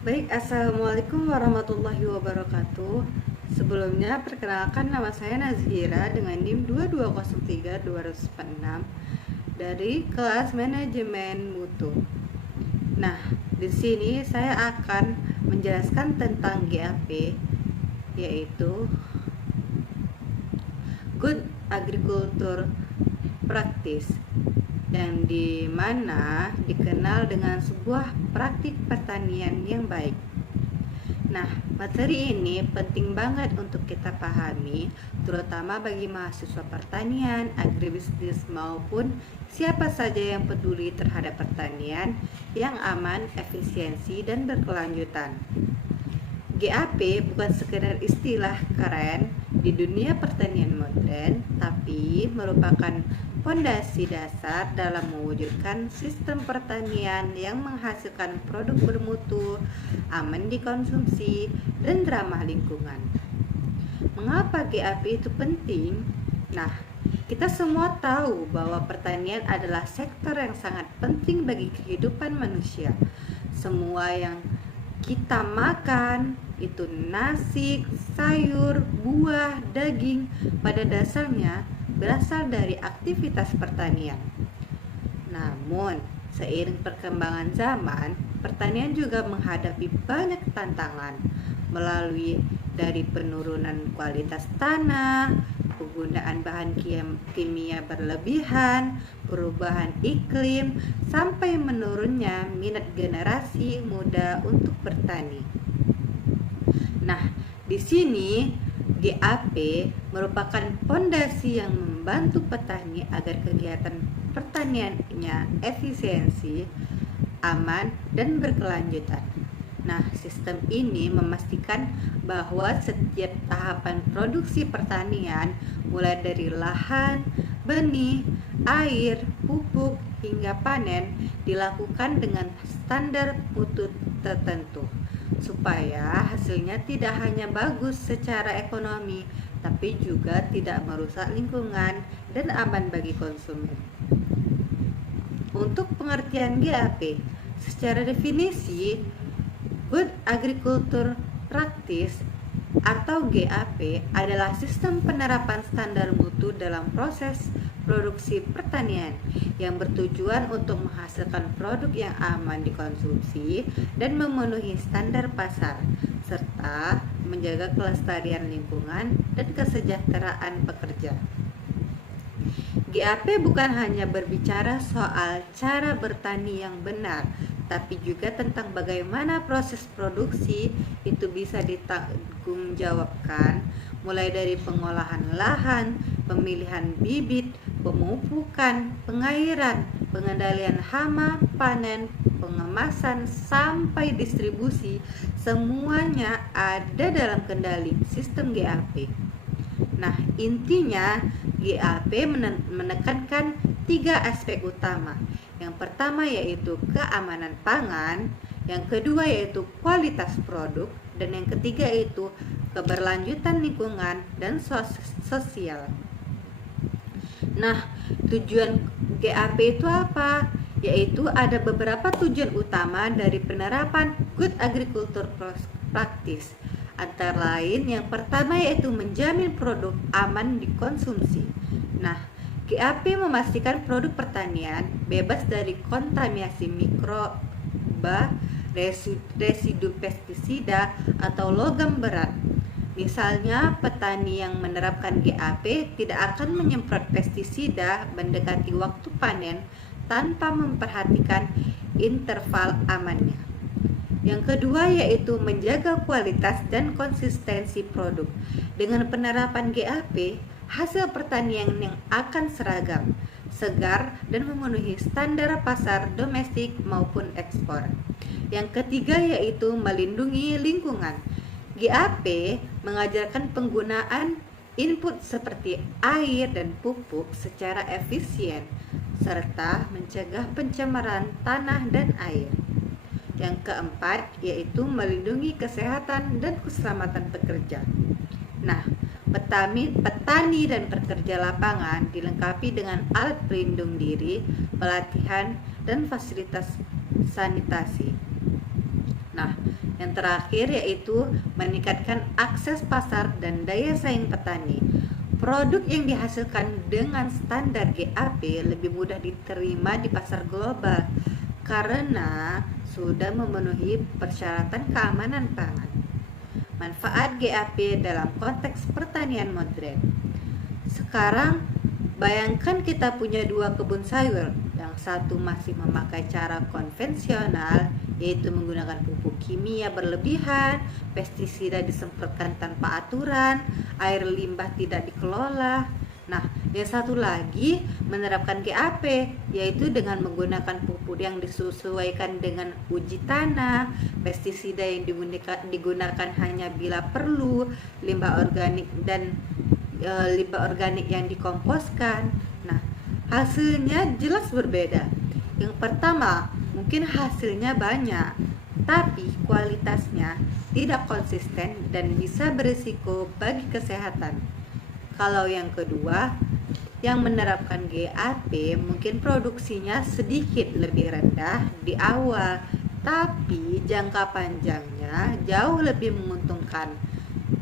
Baik, Assalamualaikum warahmatullahi wabarakatuh. Sebelumnya, perkenalkan nama saya Nazhira dengan NIM 2203246 dari kelas Manajemen Mutu. Nah, di sini saya akan menjelaskan tentang GAP, yaitu Good Agriculture Practice, yang dimana dikenal dengan sebuah praktik pertanian yang baik. Nah, materi ini penting banget untuk kita pahami, terutama bagi mahasiswa pertanian, agribisnis maupun siapa saja yang peduli terhadap pertanian yang aman, efisiensi, dan berkelanjutan. GAP bukan sekedar istilah keren di dunia pertanian modern, tapi merupakan fondasi dasar dalam mewujudkan sistem pertanian yang menghasilkan produk bermutu, aman dikonsumsi, dan ramah lingkungan. Mengapa GAP itu penting? Nah, kita semua tahu bahwa pertanian adalah sektor yang sangat penting bagi kehidupan manusia. Semua yang kita makan, itu nasi, sayur, buah, daging, pada dasarnya berasal dari aktivitas pertanian. Namun, seiring perkembangan zaman, pertanian juga menghadapi banyak tantangan melalui dari penurunan kualitas tanah, penggunaan bahan kimia berlebihan, perubahan iklim, sampai menurunnya minat generasi muda untuk bertani. Nah, di sini GAP merupakan fondasi yang membantu petani agar kegiatan pertaniannya efisiensi, aman, dan berkelanjutan. Nah, sistem ini memastikan bahwa setiap tahapan produksi pertanian, mulai dari lahan, benih, air, pupuk, hingga panen, dilakukan dengan standar mutu tertentu, supaya hasilnya tidak hanya bagus secara ekonomi, tapi juga tidak merusak lingkungan dan aman bagi konsumen. Untuk pengertian GAP, secara definisi, Good Agriculture Practice atau GAP adalah sistem penerapan standar mutu dalam proses produksi pertanian yang bertujuan untuk menghasilkan produk yang aman dikonsumsi dan memenuhi standar pasar, serta menjaga kelestarian lingkungan dan kesejahteraan pekerja. GAP bukan hanya berbicara soal cara bertani yang benar, tapi juga tentang bagaimana proses produksi itu bisa ditanggungjawabkan, mulai dari pengolahan lahan, pemilihan bibit, pemupukan, pengairan, pengendalian hama, panen, pengemasan, sampai distribusi, semuanya ada dalam kendali sistem GAP. Nah, intinya GAP menekankan 3 aspek utama. Yang pertama yaitu keamanan pangan, yang kedua yaitu kualitas produk, dan yang ketiga yaitu keberlanjutan lingkungan dan sosial. Nah, tujuan GAP itu apa? Yaitu ada beberapa tujuan utama dari penerapan Good Agriculture Practice. Antara lain, yang pertama yaitu menjamin produk aman dikonsumsi. Nah, GAP memastikan produk pertanian bebas dari kontaminasi mikroba, residu pestisida, atau logam berat. Misalnya, petani yang menerapkan GAP tidak akan menyemprot pestisida mendekati waktu panen tanpa memperhatikan interval amannya. Yang kedua yaitu menjaga kualitas dan konsistensi produk. Dengan penerapan GAP, hasil pertanian yang akan seragam, segar, dan memenuhi standar pasar domestik maupun ekspor. Yang ketiga yaitu melindungi lingkungan. GAP mengajarkan penggunaan input seperti air dan pupuk secara efisien, serta mencegah pencemaran tanah dan air. Yang keempat yaitu melindungi kesehatan dan keselamatan pekerja. Nah, petani dan pekerja lapangan dilengkapi dengan alat pelindung diri, pelatihan, dan fasilitas sanitasi. Nah, Yang terakhir yaitu meningkatkan akses pasar dan daya saing petani. Produk yang dihasilkan dengan standar GAP lebih mudah diterima di pasar global karena sudah memenuhi persyaratan keamanan pangan. Manfaat GAP dalam konteks pertanian modern. Sekarang bayangkan kita punya 2 kebun sayur. Yang satu masih memakai cara konvensional, yaitu menggunakan pupuk kimia berlebihan, pestisida disemprotkan tanpa aturan, air limbah tidak dikelola. Nah, yang satu lagi menerapkan GAP, yaitu dengan menggunakan pupuk yang disesuaikan dengan uji tanah, pestisida yang digunakan hanya bila perlu, limbah organik yang dikomposkan. Nah, hasilnya jelas berbeda. Yang pertama, mungkin hasilnya banyak, tapi kualitasnya tidak konsisten dan bisa berisiko bagi kesehatan. Kalau yang kedua, yang menerapkan GAP mungkin produksinya sedikit lebih rendah di awal, tapi jangka panjangnya jauh lebih menguntungkan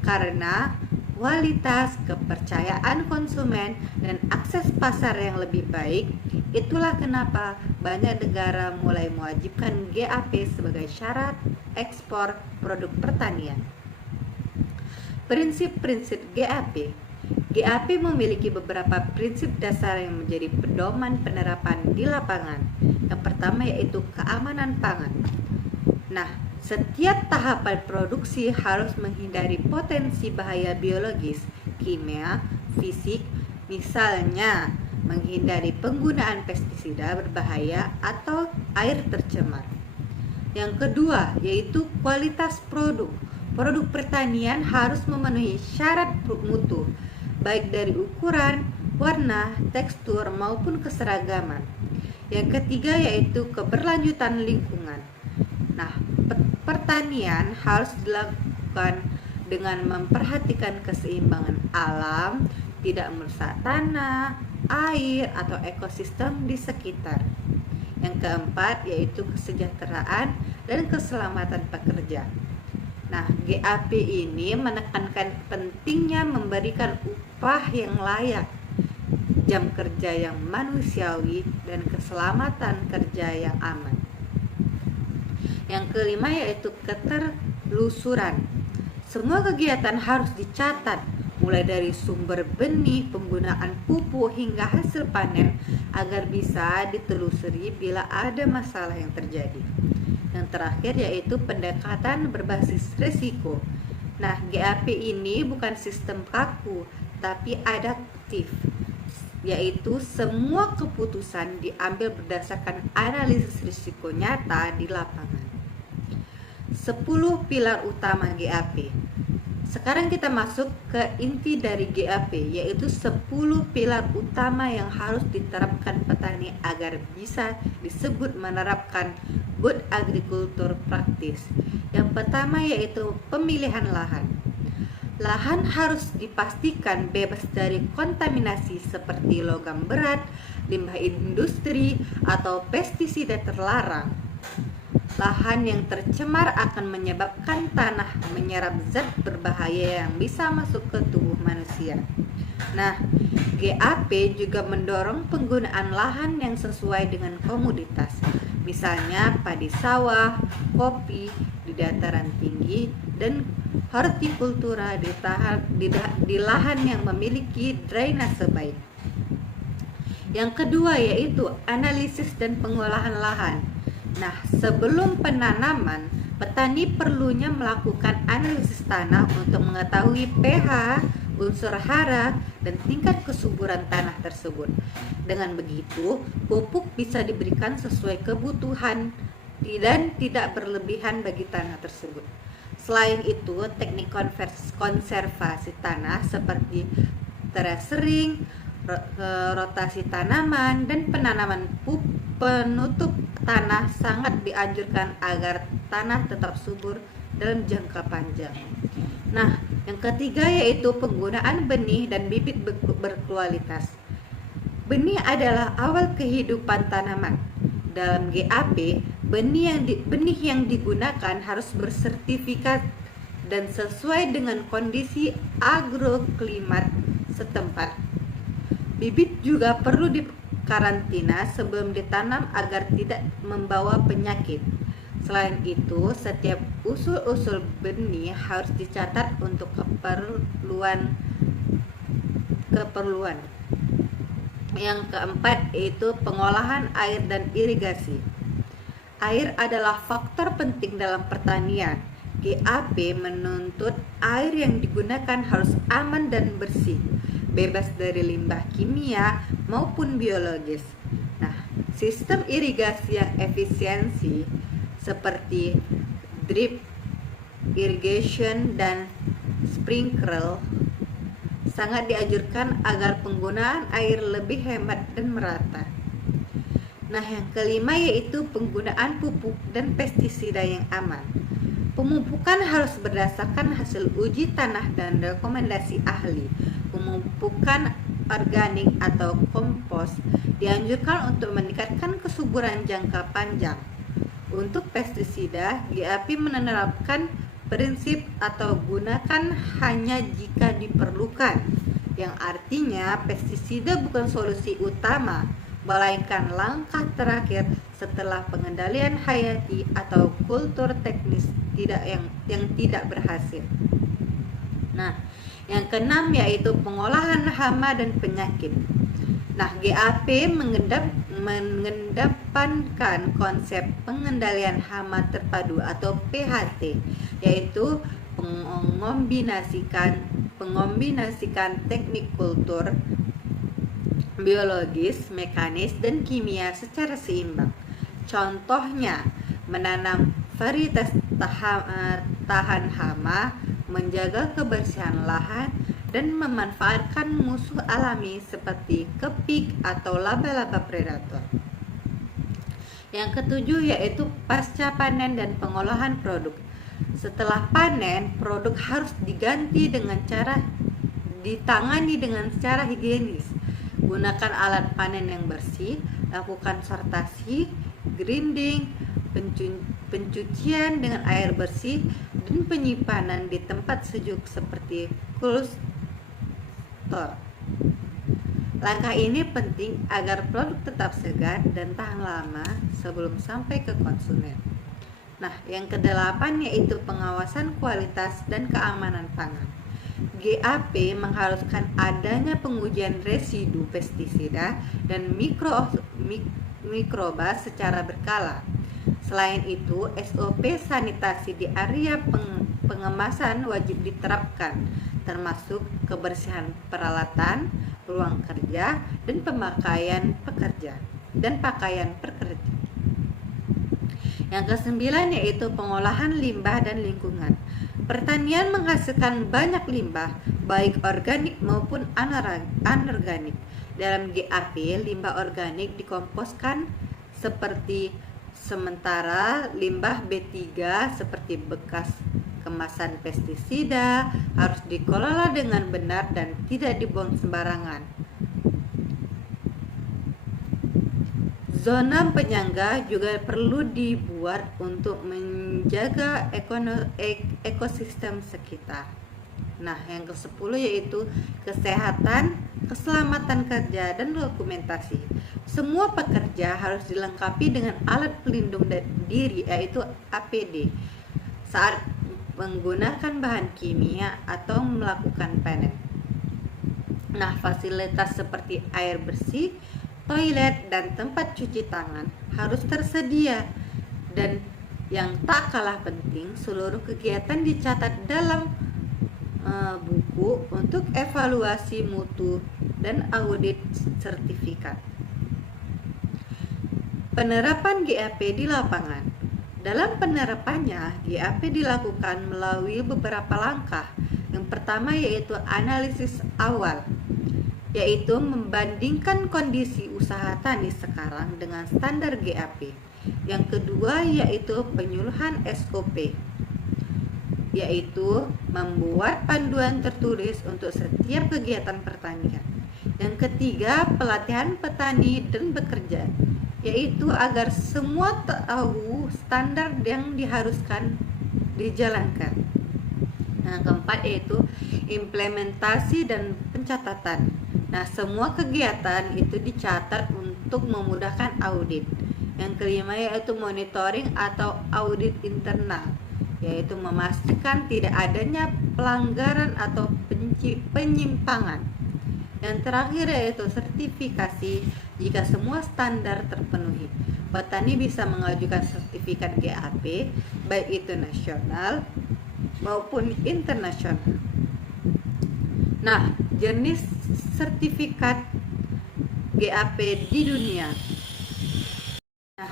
karena kualitas, kepercayaan konsumen, dan akses pasar yang lebih baik. Itulah kenapa banyak negara mulai mewajibkan GAP sebagai syarat ekspor produk pertanian. Prinsip-prinsip GAP. GAP memiliki beberapa prinsip dasar yang menjadi pedoman penerapan di lapangan. Yang pertama yaitu keamanan pangan. Nah, setiap tahapan produksi harus menghindari potensi bahaya biologis, kimia, fisik, misalnya menghindari penggunaan pestisida berbahaya atau air tercemar. Yang kedua yaitu kualitas produk. Produk pertanian harus memenuhi syarat mutu, baik dari ukuran, warna, tekstur, maupun keseragaman. Yang ketiga yaitu keberlanjutan lingkungan. Nah, pertanian harus dilakukan dengan memperhatikan keseimbangan alam, tidak merusak tanah, air, atau ekosistem di sekitar. Yang keempat yaitu kesejahteraan dan keselamatan pekerja. Nah, GAP ini menekankan pentingnya memberikan upah yang layak, jam kerja yang manusiawi, dan keselamatan kerja yang aman. Yang kelima yaitu keterlusuran. Semua kegiatan harus dicatat, mulai dari sumber benih, penggunaan pupuk, hingga hasil panen, agar bisa ditelusuri bila ada masalah yang terjadi. Yang terakhir yaitu pendekatan berbasis risiko. Nah, GAP ini bukan sistem kaku, tapi adaptif, yaitu semua keputusan diambil berdasarkan analisis risiko nyata di lapangan. 10 pilar utama GAP. Sekarang kita masuk ke inti dari GAP, yaitu 10 pilar utama yang harus diterapkan petani agar bisa disebut menerapkan good agriculture practice. Yang pertama yaitu pemilihan lahan. Lahan harus dipastikan bebas dari kontaminasi seperti logam berat, limbah industri, atau pestisida terlarang. Lahan yang tercemar akan menyebabkan tanah menyerap zat berbahaya yang bisa masuk ke tubuh manusia. Nah, GAP juga mendorong penggunaan lahan yang sesuai dengan komoditas. Misalnya padi sawah, kopi di dataran tinggi, dan hortikultura di lahan yang memiliki drainase baik. Yang kedua yaitu analisis dan pengolahan lahan. Nah, sebelum penanaman, petani perlunya melakukan analisis tanah untuk mengetahui pH, unsur hara, dan tingkat kesuburan tanah tersebut. Dengan begitu, pupuk bisa diberikan sesuai kebutuhan dan tidak berlebihan bagi tanah tersebut. Selain itu, teknik konservasi tanah seperti terasering, rotasi tanaman, dan penanaman penutup tanah sangat dianjurkan agar tanah tetap subur dalam jangka panjang. Nah, yang ketiga yaitu penggunaan benih dan bibit berkualitas. Benih adalah awal kehidupan tanaman. Dalam GAP, Benih yang digunakan harus bersertifikat dan sesuai dengan kondisi agroklimat setempat. Bibit juga perlu dikarantina sebelum ditanam agar tidak membawa penyakit. Selain itu, setiap usul-usul benih harus dicatat untuk keperluan. Yang keempat yaitu pengolahan air dan irigasi. Air adalah faktor penting dalam pertanian. GAP menuntut air yang digunakan harus aman dan bersih, bebas dari limbah kimia maupun biologis. Nah, sistem irigasi yang efisiensi seperti drip irrigation dan sprinkler sangat dianjurkan agar penggunaan air lebih hemat dan merata. Nah, yang kelima yaitu penggunaan pupuk dan pestisida yang aman. Pemupukan harus berdasarkan hasil uji tanah dan rekomendasi ahli. Pemupukan organik atau kompos dianjurkan untuk meningkatkan kesuburan jangka panjang. Untuk pestisida, GAP menerapkan prinsip atau gunakan hanya jika diperlukan, yang artinya pestisida bukan solusi utama, melainkan langkah terakhir setelah pengendalian hayati atau kultur teknis yang tidak berhasil. Nah, yang keenam yaitu pengolahan hama dan penyakit. Nah, GAP mengedepankan konsep pengendalian hama terpadu atau PHT, yaitu pengombinasikan teknik kultur biologis, mekanis, dan kimia secara seimbang. Contohnya, menanam varietas tahan hama, menjaga kebersihan lahan, dan memanfaatkan musuh alami seperti kepik atau laba-laba predator. Yang ketujuh yaitu pasca panen dan pengolahan produk. Setelah panen, produk harus ditangani dengan cara higienis. Gunakan alat panen yang bersih, lakukan sortasi, grinding, pencucian dengan air bersih, dan penyimpanan di tempat sejuk seperti cold store. Langkah ini penting agar produk tetap segar dan tahan lama sebelum sampai ke konsumen. Nah, yang kedelapan yaitu pengawasan kualitas dan keamanan pangan. GAP mengharuskan adanya pengujian residu pestisida dan mikroba secara berkala. Selain itu, SOP sanitasi di area pengemasan wajib diterapkan, termasuk kebersihan peralatan, ruang kerja, dan pakaian pekerja. Yang kesembilan yaitu pengolahan limbah dan lingkungan. Pertanian menghasilkan banyak limbah, baik organik maupun anorganik. Dalam GAP, limbah organik dikomposkan sementara limbah B3 seperti bekas kemasan pestisida harus dikelola dengan benar dan tidak dibuang sembarangan. Zona penyangga juga perlu dibuat untuk menjaga ekosistem sekitar. Nah, yang ke-10 yaitu kesehatan, keselamatan kerja, dan dokumentasi. Semua pekerja harus dilengkapi dengan alat pelindung diri yaitu APD saat menggunakan bahan kimia atau melakukan panen. Nah, fasilitas seperti air bersih, toilet, dan tempat cuci tangan harus tersedia. Dan yang tak kalah penting, seluruh kegiatan dicatat dalam buku untuk evaluasi mutu dan audit sertifikat. Penerapan GAP di lapangan. Dalam penerapannya, GAP dilakukan melalui beberapa langkah. Yang pertama yaitu analisis awal, yaitu membandingkan kondisi usaha tani sekarang dengan standar GAP. Yang kedua yaitu penyuluhan SOP, yaitu membuat panduan tertulis untuk setiap kegiatan pertanian. Yang ketiga, pelatihan petani dan bekerja. yaitu agar semua tahu standar yang diharuskan dijalankan. Nah, keempat yaitu implementasi dan pencatatan. Nah, semua kegiatan itu dicatat untuk memudahkan audit. Yang kelima yaitu monitoring atau audit internal, yaitu memastikan tidak adanya pelanggaran atau penyimpangan. Yang terakhir yaitu sertifikasi. Jika semua standar terpenuhi, petani bisa mengajukan sertifikat GAP, baik itu nasional maupun internasional. Nah, jenis sertifikat GAP di dunia. Nah,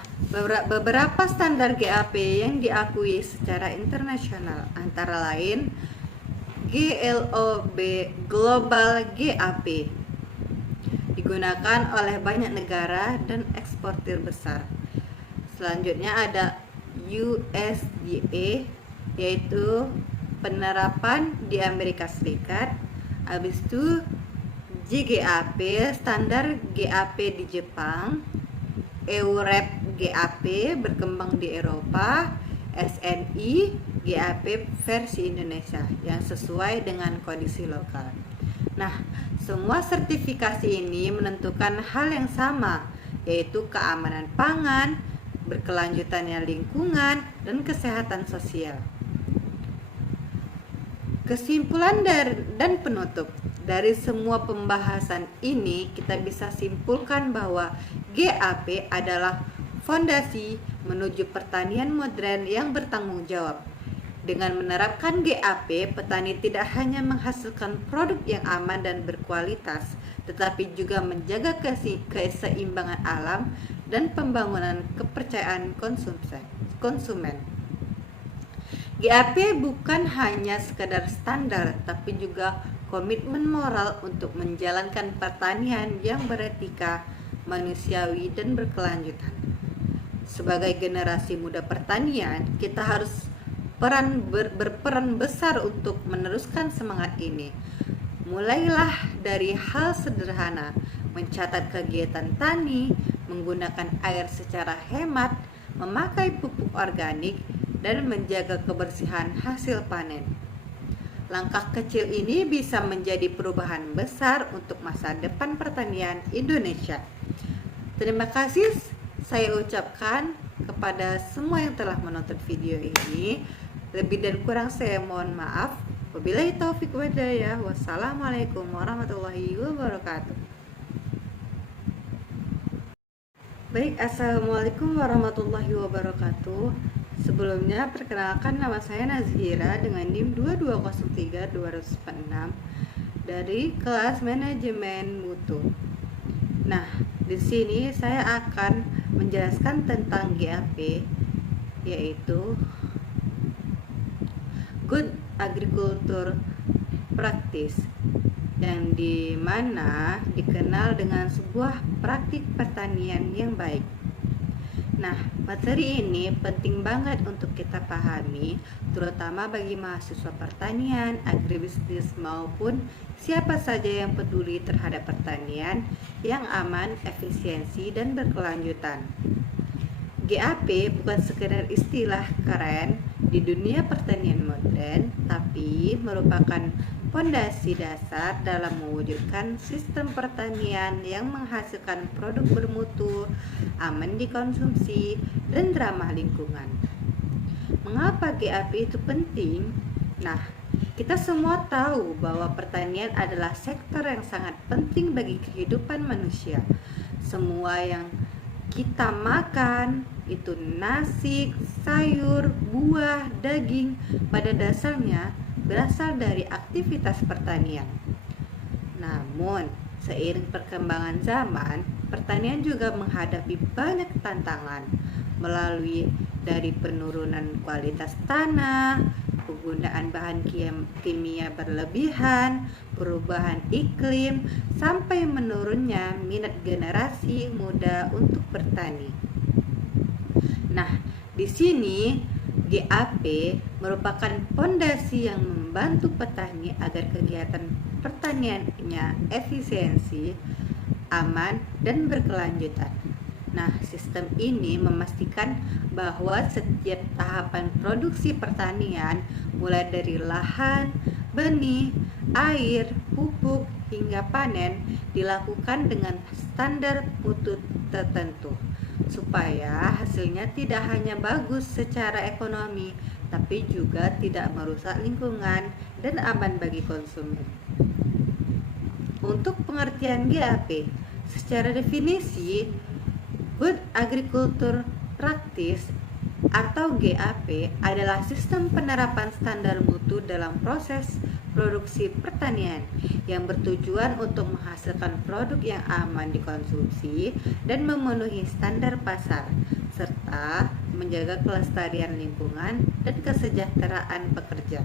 beberapa standar GAP yang diakui secara internasional antara lain GLOB, Global GAP, digunakan oleh banyak negara dan eksportir besar. Selanjutnya ada USDA, yaitu penerapan di Amerika Serikat. Habis itu JGAP, standar GAP di Jepang. EUREP GAP berkembang di Eropa. SNI GAP versi Indonesia yang sesuai dengan kondisi lokal. Nah, semua sertifikasi ini menentukan hal yang sama, yaitu keamanan pangan, berkelanjutannya lingkungan, dan kesehatan sosial. Kesimpulan dan penutup dari semua pembahasan ini, kita bisa simpulkan bahwa GAP adalah fondasi menuju pertanian modern yang bertanggung jawab. Dengan menerapkan GAP, petani tidak hanya menghasilkan produk yang aman dan berkualitas, tetapi juga menjaga keseimbangan alam dan pembangunan kepercayaan konsumen. GAP bukan hanya sekedar standar, tapi juga komitmen moral untuk menjalankan pertanian yang beretika, manusiawi, dan berkelanjutan. Sebagai generasi muda pertanian, kita harus berperan besar untuk meneruskan semangat ini. Mulailah dari hal sederhana, mencatat kegiatan tani, menggunakan air secara hemat, memakai pupuk organik, dan menjaga kebersihan hasil panen. Langkah kecil ini bisa menjadi perubahan besar untuk masa depan pertanian Indonesia. Terima kasih saya ucapkan kepada semua yang telah menonton video ini. Lebih dan kurang saya mohon maaf. Wabillahi taufik wa hidayah. Wassalamualaikum warahmatullahi wabarakatuh. Baik, assalamualaikum warahmatullahi wabarakatuh. Sebelumnya, perkenalkan nama saya Nazhira dengan NIM 2203246 dari kelas manajemen mutu. Nah, di sini saya akan menjelaskan tentang GAP, yaitu Good Agriculture Practice, yang dimana dikenal dengan sebuah praktik pertanian yang baik. Nah, materi ini penting banget untuk kita pahami, terutama bagi mahasiswa pertanian, agribisnis, maupun siapa saja yang peduli terhadap pertanian yang aman, efisiensi, dan berkelanjutan. GAP bukan sekedar istilah keren di dunia pertanian modern, tapi merupakan fondasi dasar dalam mewujudkan sistem pertanian yang menghasilkan produk bermutu, aman dikonsumsi, dan ramah lingkungan. Mengapa GAP itu penting? Nah, kita semua tahu bahwa pertanian adalah sektor yang sangat penting bagi kehidupan manusia. Semua yang kita makan, itu nasi, sayur, buah, daging, pada dasarnya berasal dari aktivitas pertanian. Namun, seiring perkembangan zaman, pertanian juga menghadapi banyak tantangan melalui dari penurunan kualitas tanah, penggunaan bahan kimia berlebihan, perubahan iklim, sampai menurunnya minat generasi muda untuk bertani. Nah, di sini GAP merupakan fondasi yang membantu petani agar kegiatan pertaniannya efisiensi, aman, dan berkelanjutan. Nah, sistem ini memastikan bahwa setiap tahapan produksi pertanian, mulai dari lahan, benih, air, pupuk, hingga panen, dilakukan dengan standar mutu tertentu, supaya hasilnya tidak hanya bagus secara ekonomi, tapi juga tidak merusak lingkungan dan aman bagi konsumen. Untuk pengertian GAP, secara definisi, Good Agriculture Practice atau GAP adalah sistem penerapan standar mutu dalam proses produksi pertanian yang bertujuan untuk menghasilkan produk yang aman dikonsumsi dan memenuhi standar pasar, serta menjaga kelestarian lingkungan dan kesejahteraan pekerja.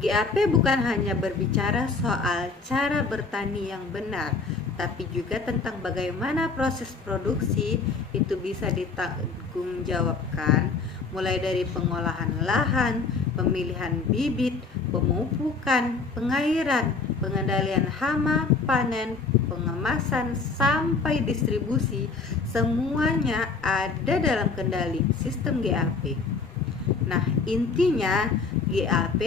GAP bukan hanya berbicara soal cara bertani yang benar, tapi juga tentang bagaimana proses produksi itu bisa ditanggungjawabkan, mulai dari pengolahan lahan, pemilihan bibit, pemupukan, pengairan, pengendalian hama, panen, pengemasan, sampai distribusi, semuanya ada dalam kendali sistem GAP. Nah, intinya GAP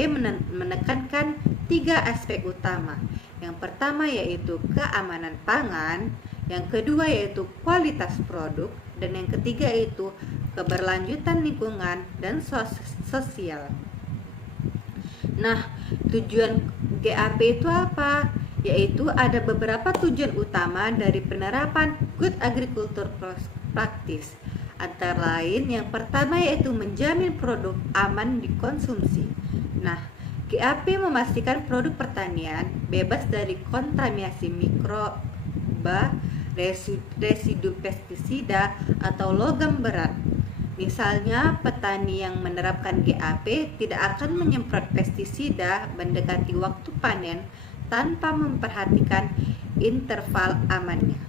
menekankan 3 aspek utama. Yang pertama yaitu keamanan pangan, yang kedua yaitu kualitas produk, dan yang ketiga yaitu keberlanjutan lingkungan dan sosial. Nah, tujuan GAP itu apa? Yaitu ada beberapa tujuan utama dari penerapan Good Agriculture Practice. Antara lain, yang pertama yaitu menjamin produk aman dikonsumsi. Nah, GAP memastikan produk pertanian bebas dari kontaminasi mikroba, residu pestisida, atau logam berat. Misalnya, petani yang menerapkan GAP tidak akan menyemprot pestisida mendekati waktu panen tanpa memperhatikan interval amannya.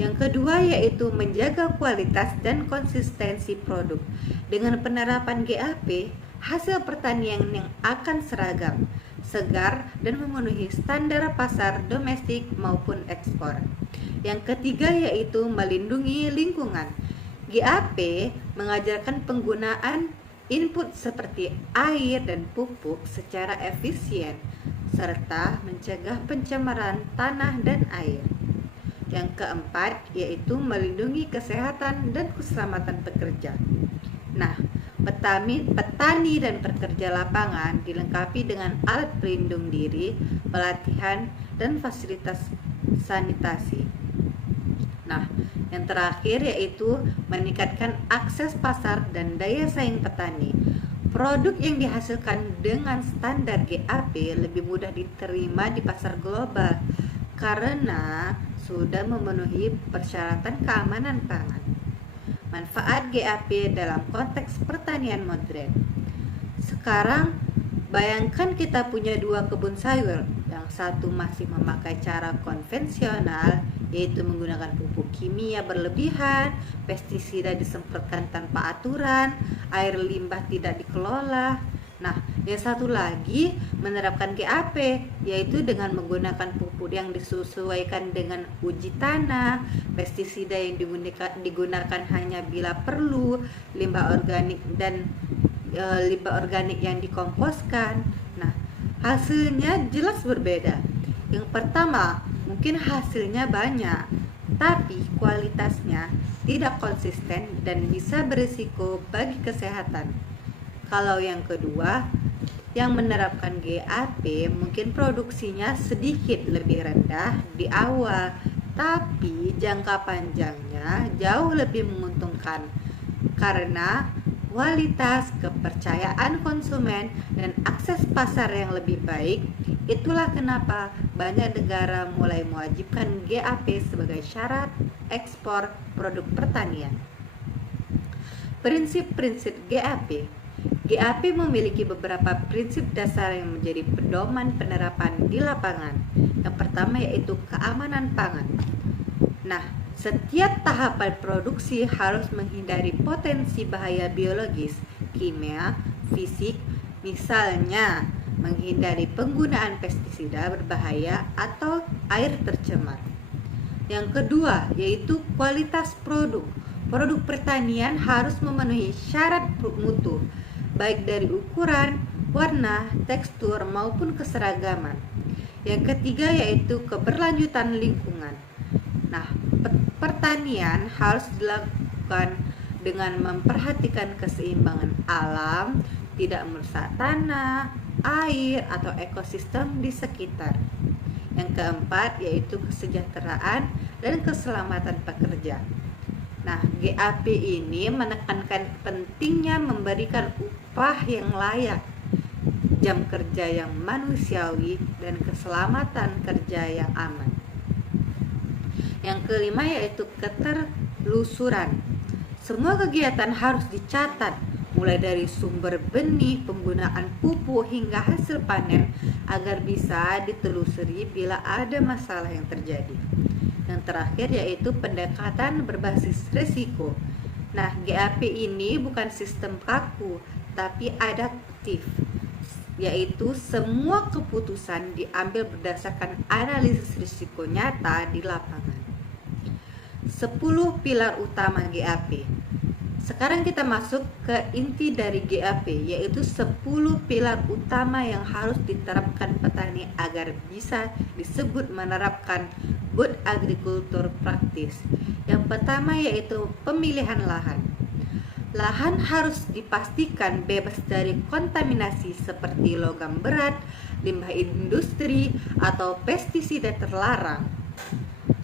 Yang kedua yaitu menjaga kualitas dan konsistensi produk. Dengan penerapan GAP, hasil pertanian yang akan seragam, segar, dan memenuhi standar pasar domestik maupun ekspor. Yang ketiga yaitu melindungi lingkungan. GAP mengajarkan penggunaan input seperti air dan pupuk secara efisien, serta mencegah pencemaran tanah dan air. Yang keempat yaitu melindungi kesehatan dan keselamatan pekerja. Nah, petani dan pekerja lapangan dilengkapi dengan alat pelindung diri, pelatihan, dan fasilitas sanitasi. Nah, yang terakhir yaitu meningkatkan akses pasar dan daya saing petani. Produk yang dihasilkan dengan standar GAP lebih mudah diterima di pasar global karena sudah memenuhi persyaratan keamanan pangan. Manfaat GAP dalam konteks pertanian modern. Sekarang bayangkan kita punya 2 kebun sayur. Yang satu masih memakai cara konvensional, yaitu menggunakan pupuk kimia berlebihan, pestisida disemprotkan tanpa aturan, air limbah tidak dikelola. Nah, yang satu lagi menerapkan GAP, yaitu dengan menggunakan pupuk yang disesuaikan dengan uji tanah, pestisida yang digunakan hanya bila perlu, limbah organik yang dikomposkan. Nah, hasilnya jelas berbeda. Yang pertama, mungkin hasilnya banyak, tapi kualitasnya tidak konsisten dan bisa berisiko bagi kesehatan. Kalau yang kedua, yang menerapkan GAP mungkin produksinya sedikit lebih rendah di awal, tapi jangka panjangnya jauh lebih menguntungkan karena kualitas, kepercayaan konsumen, dan akses pasar yang lebih baik. Itulah kenapa banyak negara mulai mewajibkan GAP sebagai syarat ekspor produk pertanian. Prinsip-prinsip GAP. GAP memiliki beberapa prinsip dasar yang menjadi pedoman penerapan di lapangan. Yang pertama yaitu keamanan pangan. Nah, setiap tahapan produksi harus menghindari potensi bahaya biologis, kimia, fisik, misalnya menghindari penggunaan pestisida berbahaya atau air tercemar. Yang kedua yaitu kualitas produk. Produk pertanian harus memenuhi syarat mutu, baik dari ukuran, warna, tekstur, maupun keseragaman. Yang ketiga yaitu keberlanjutan lingkungan. Nah, pertanian harus dilakukan dengan memperhatikan keseimbangan alam, tidak merusak tanah, air, atau ekosistem di sekitar. Yang keempat yaitu kesejahteraan dan keselamatan pekerja. Nah, GAP ini menekankan pentingnya memberikan upah yang layak, jam kerja yang manusiawi, dan keselamatan kerja yang aman. Yang kelima yaitu keterlusuran. Semua kegiatan harus dicatat, mulai dari sumber benih, penggunaan pupuk, hingga hasil panen, agar bisa ditelusuri bila ada masalah yang terjadi. Yang terakhir yaitu pendekatan berbasis risiko. Nah, GAP ini bukan sistem kaku, tapi adaptif, yaitu semua keputusan diambil berdasarkan analisis risiko nyata di lapangan. 10 pilar utama GAP. Sekarang kita masuk ke inti dari GAP, yaitu 10 pilar utama yang harus diterapkan petani agar bisa disebut menerapkan good agriculture practice. Yang pertama yaitu pemilihan lahan. Lahan harus dipastikan bebas dari kontaminasi seperti logam berat, limbah industri, atau pestisida terlarang.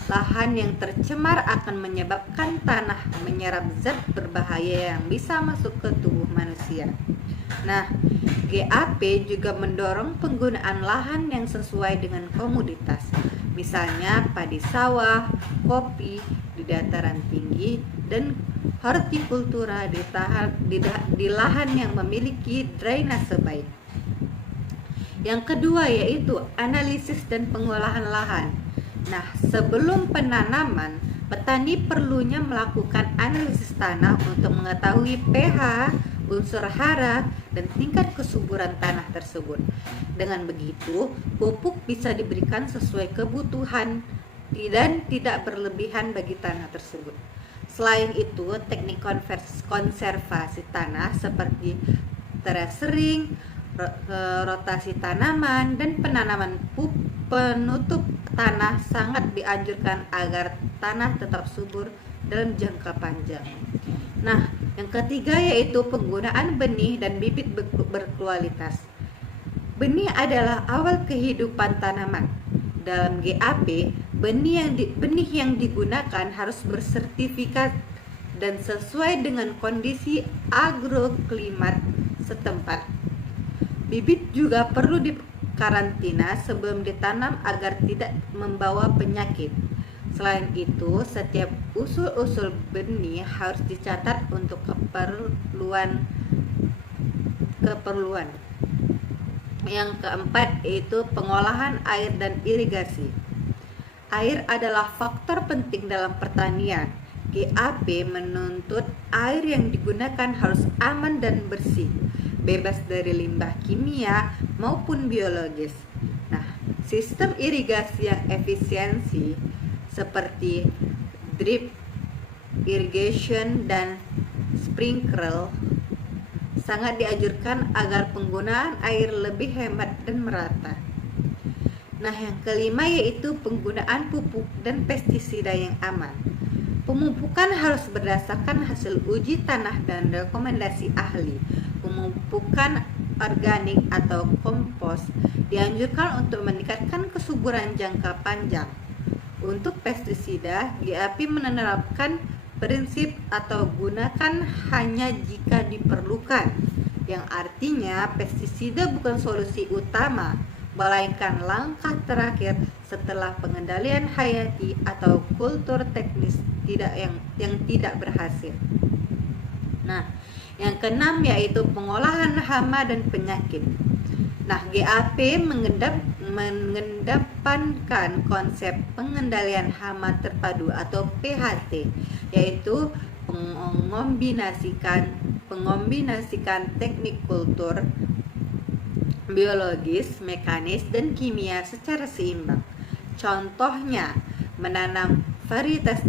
Lahan yang tercemar akan menyebabkan tanah menyerap zat berbahaya yang bisa masuk ke tubuh manusia. Nah, GAP juga mendorong penggunaan lahan yang sesuai dengan komoditas. Misalnya padi sawah, kopi di dataran tinggi, dan hortikultura di lahan yang memiliki drainase baik. Yang kedua yaitu analisis dan pengolahan lahan. Nah, sebelum penanaman, petani perlunya melakukan analisis tanah untuk mengetahui pH, unsur hara, dan tingkat kesuburan tanah tersebut. Dengan begitu, pupuk bisa diberikan sesuai kebutuhan dan tidak berlebihan bagi tanah tersebut. Selain itu, teknik konservasi tanah seperti terasering, rotasi tanaman, dan penanaman penutup tanah sangat dianjurkan agar tanah tetap subur dalam jangka panjang. Nah, yang ketiga yaitu penggunaan benih dan bibit berkualitas. Benih adalah awal kehidupan tanaman. Dalam GAP, benih yang digunakan harus bersertifikat dan sesuai dengan kondisi agroklimat setempat. Bibit juga perlu dikarantina sebelum ditanam agar tidak membawa penyakit. Selain itu, setiap usul-usul benih harus dicatat untuk keperluan. Yang keempat yaitu pengolahan air dan irigasi. Air adalah faktor penting dalam pertanian. GAP menuntut air yang digunakan harus aman dan bersih, bebas dari limbah kimia maupun biologis. Nah, sistem irigasi yang efisiensi seperti drip irrigation dan sprinkler sangat dianjurkan agar penggunaan air lebih hemat dan merata. Nah, yang kelima yaitu penggunaan pupuk dan pestisida yang aman. Pemupukan harus berdasarkan hasil uji tanah dan rekomendasi ahli. Pemupukan organik atau kompos dianjurkan untuk meningkatkan kesuburan jangka panjang. Untuk pestisida, GAP menerapkan prinsip atau gunakan hanya jika diperlukan, yang artinya pestisida bukan solusi utama, melainkan langkah terakhir setelah pengendalian hayati atau kultur teknis yang tidak berhasil. Nah, yang keenam yaitu pengolahan hama dan penyakit. Nah, GAP mengedepankan konsep pengendalian hama terpadu atau PHT, yaitu mengombinasikan teknik kultur, biologis, mekanis, dan kimia secara seimbang. Contohnya, menanam varietas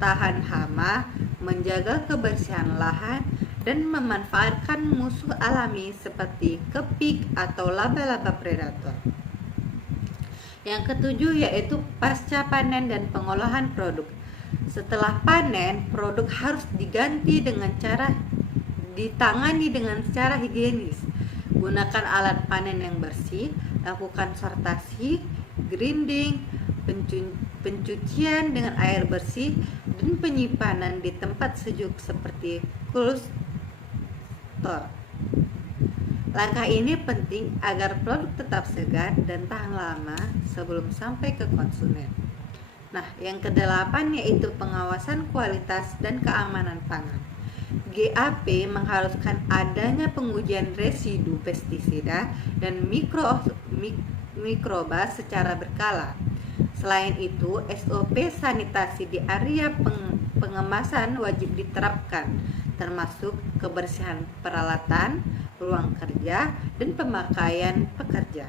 tahan hama, menjaga kebersihan lahan, dan memanfaatkan musuh alami seperti kepik atau laba-laba predator. Yang ketujuh yaitu pasca panen dan pengolahan produk. Setelah panen, produk harus ditangani dengan cara higienis. Gunakan alat panen yang bersih, lakukan sortasi, grinding, pencucian dengan air bersih, dan penyimpanan di tempat sejuk seperti cold store. Langkah ini penting agar produk tetap segar dan tahan lama sebelum sampai ke konsumen. Nah, yang kedelapan yaitu pengawasan kualitas dan keamanan pangan. GAP mengharuskan adanya pengujian residu pestisida dan mikroba secara berkala. Selain itu, SOP sanitasi di area pengemasan wajib diterapkan, termasuk kebersihan peralatan, ruang kerja, dan pakaian pekerja.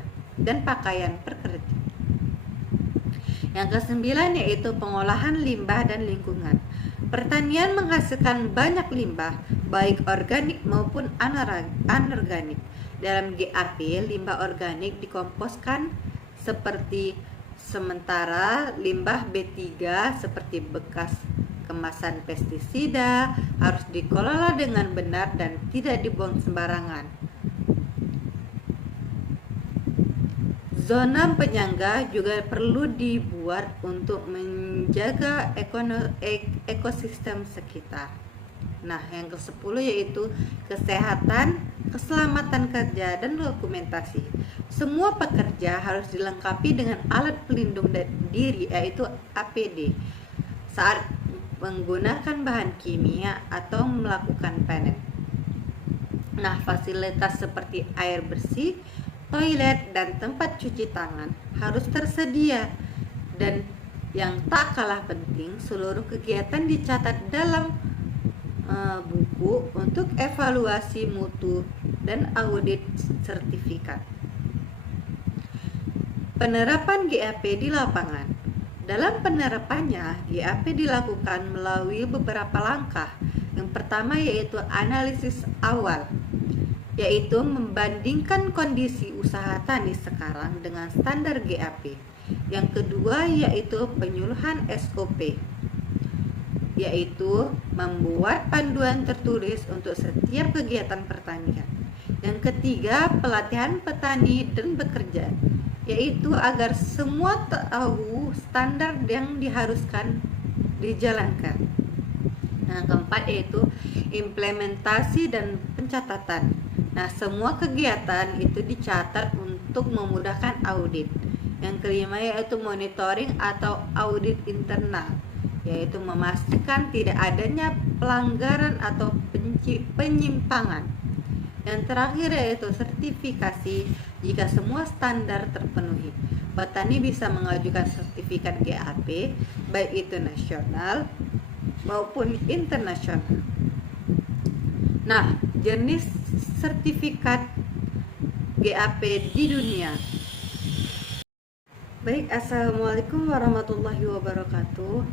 Yang kesembilan yaitu pengolahan limbah dan lingkungan. Pertanian menghasilkan banyak limbah, baik organik maupun anorganik. Dalam GAP, limbah organik dikomposkan seperti sementara limbah B3 seperti bekas kemasan pestisida harus dikelola dengan benar dan tidak dibuang sembarangan. Zona penyangga juga perlu dibuat untuk menjaga ekosistem sekitar. Nah, yang ke-10 yaitu kesehatan, keselamatan kerja, dan dokumentasi. Semua pekerja harus dilengkapi dengan alat pelindung diri yaitu APD saat menggunakan bahan kimia atau melakukan panen. Nah, fasilitas seperti air bersih, toilet, dan tempat cuci tangan harus tersedia. Dan yang tak kalah penting, seluruh kegiatan dicatat dalam buku untuk evaluasi mutu dan audit sertifikat. Penerapan GAP di lapangan. Dalam penerapannya, GAP dilakukan melalui beberapa langkah. Yang pertama yaitu analisis awal, yaitu membandingkan kondisi usaha tani sekarang dengan standar GAP. Yang kedua yaitu penyuluhan SOP, yaitu membuat panduan tertulis untuk setiap kegiatan pertanian. Yang ketiga, pelatihan petani dan bekerja, yaitu agar semua tahu standar yang diharuskan dijalankan. Yang keempat yaitu implementasi dan pencatatan. Nah, semua kegiatan itu dicatat untuk memudahkan audit. Yang kelima yaitu monitoring atau audit internal, yaitu memastikan tidak adanya pelanggaran atau penyimpangan. Yang terakhir yaitu sertifikasi. Jika semua standar terpenuhi, petani bisa mengajukan sertifikat GAP, baik itu nasional maupun internasional. Nah, jenis sertifikat GAP di dunia. Baik, assalamualaikum warahmatullahi wabarakatuh.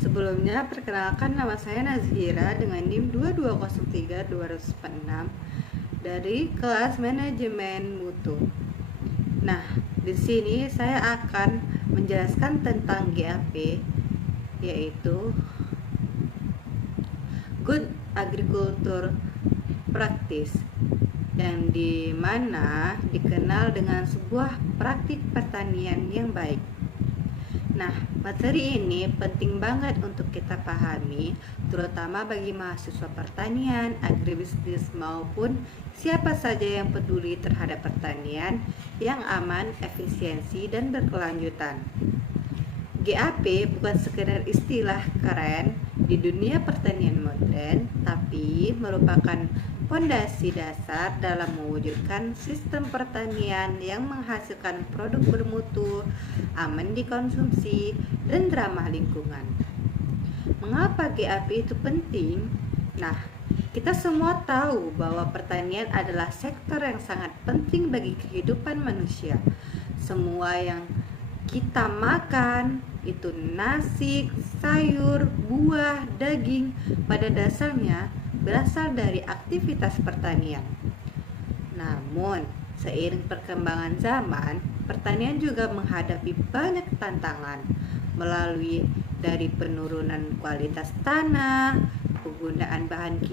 Sebelumnya, perkenalkan nama saya Nazhira dengan NIM 2203246 dari kelas manajemen mutu. Nah, di sini saya akan menjelaskan tentang GAP, yaitu Good Agriculture Practice, yang dimana dikenal dengan sebuah praktik pertanian yang baik. Nah, materi ini penting banget untuk kita pahami, terutama bagi mahasiswa pertanian, agribisnis maupun siapa saja yang peduli terhadap pertanian yang aman, efisiensi, dan berkelanjutan. GAP bukan sekedar istilah keren di dunia pertanian modern, tapi merupakan fondasi dasar dalam mewujudkan sistem pertanian yang menghasilkan produk bermutu, aman dikonsumsi, dan ramah lingkungan. Mengapa GAP itu penting? Nah, kita semua tahu bahwa pertanian adalah sektor yang sangat penting bagi kehidupan manusia. Semua yang kita makan, itu nasi, sayur, buah, daging, pada dasarnya berasal dari aktivitas pertanian. Namun, seiring perkembangan zaman, pertanian juga menghadapi banyak tantangan melalui dari penurunan kualitas tanah, penggunaan bahan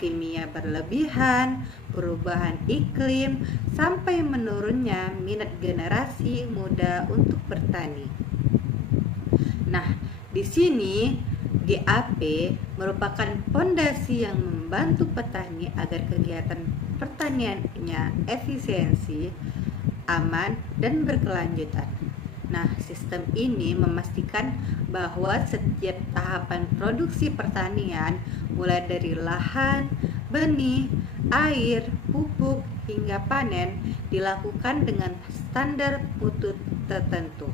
kimia berlebihan, perubahan iklim, sampai menurunnya minat generasi muda untuk bertani. Nah, di sini GAP merupakan fondasi yang membantu petani agar kegiatan pertaniannya efisiensi, aman, dan berkelanjutan. Nah, sistem ini memastikan bahwa setiap tahapan produksi pertanian, mulai dari lahan, benih, air, pupuk, hingga panen, dilakukan dengan standar mutu tertentu,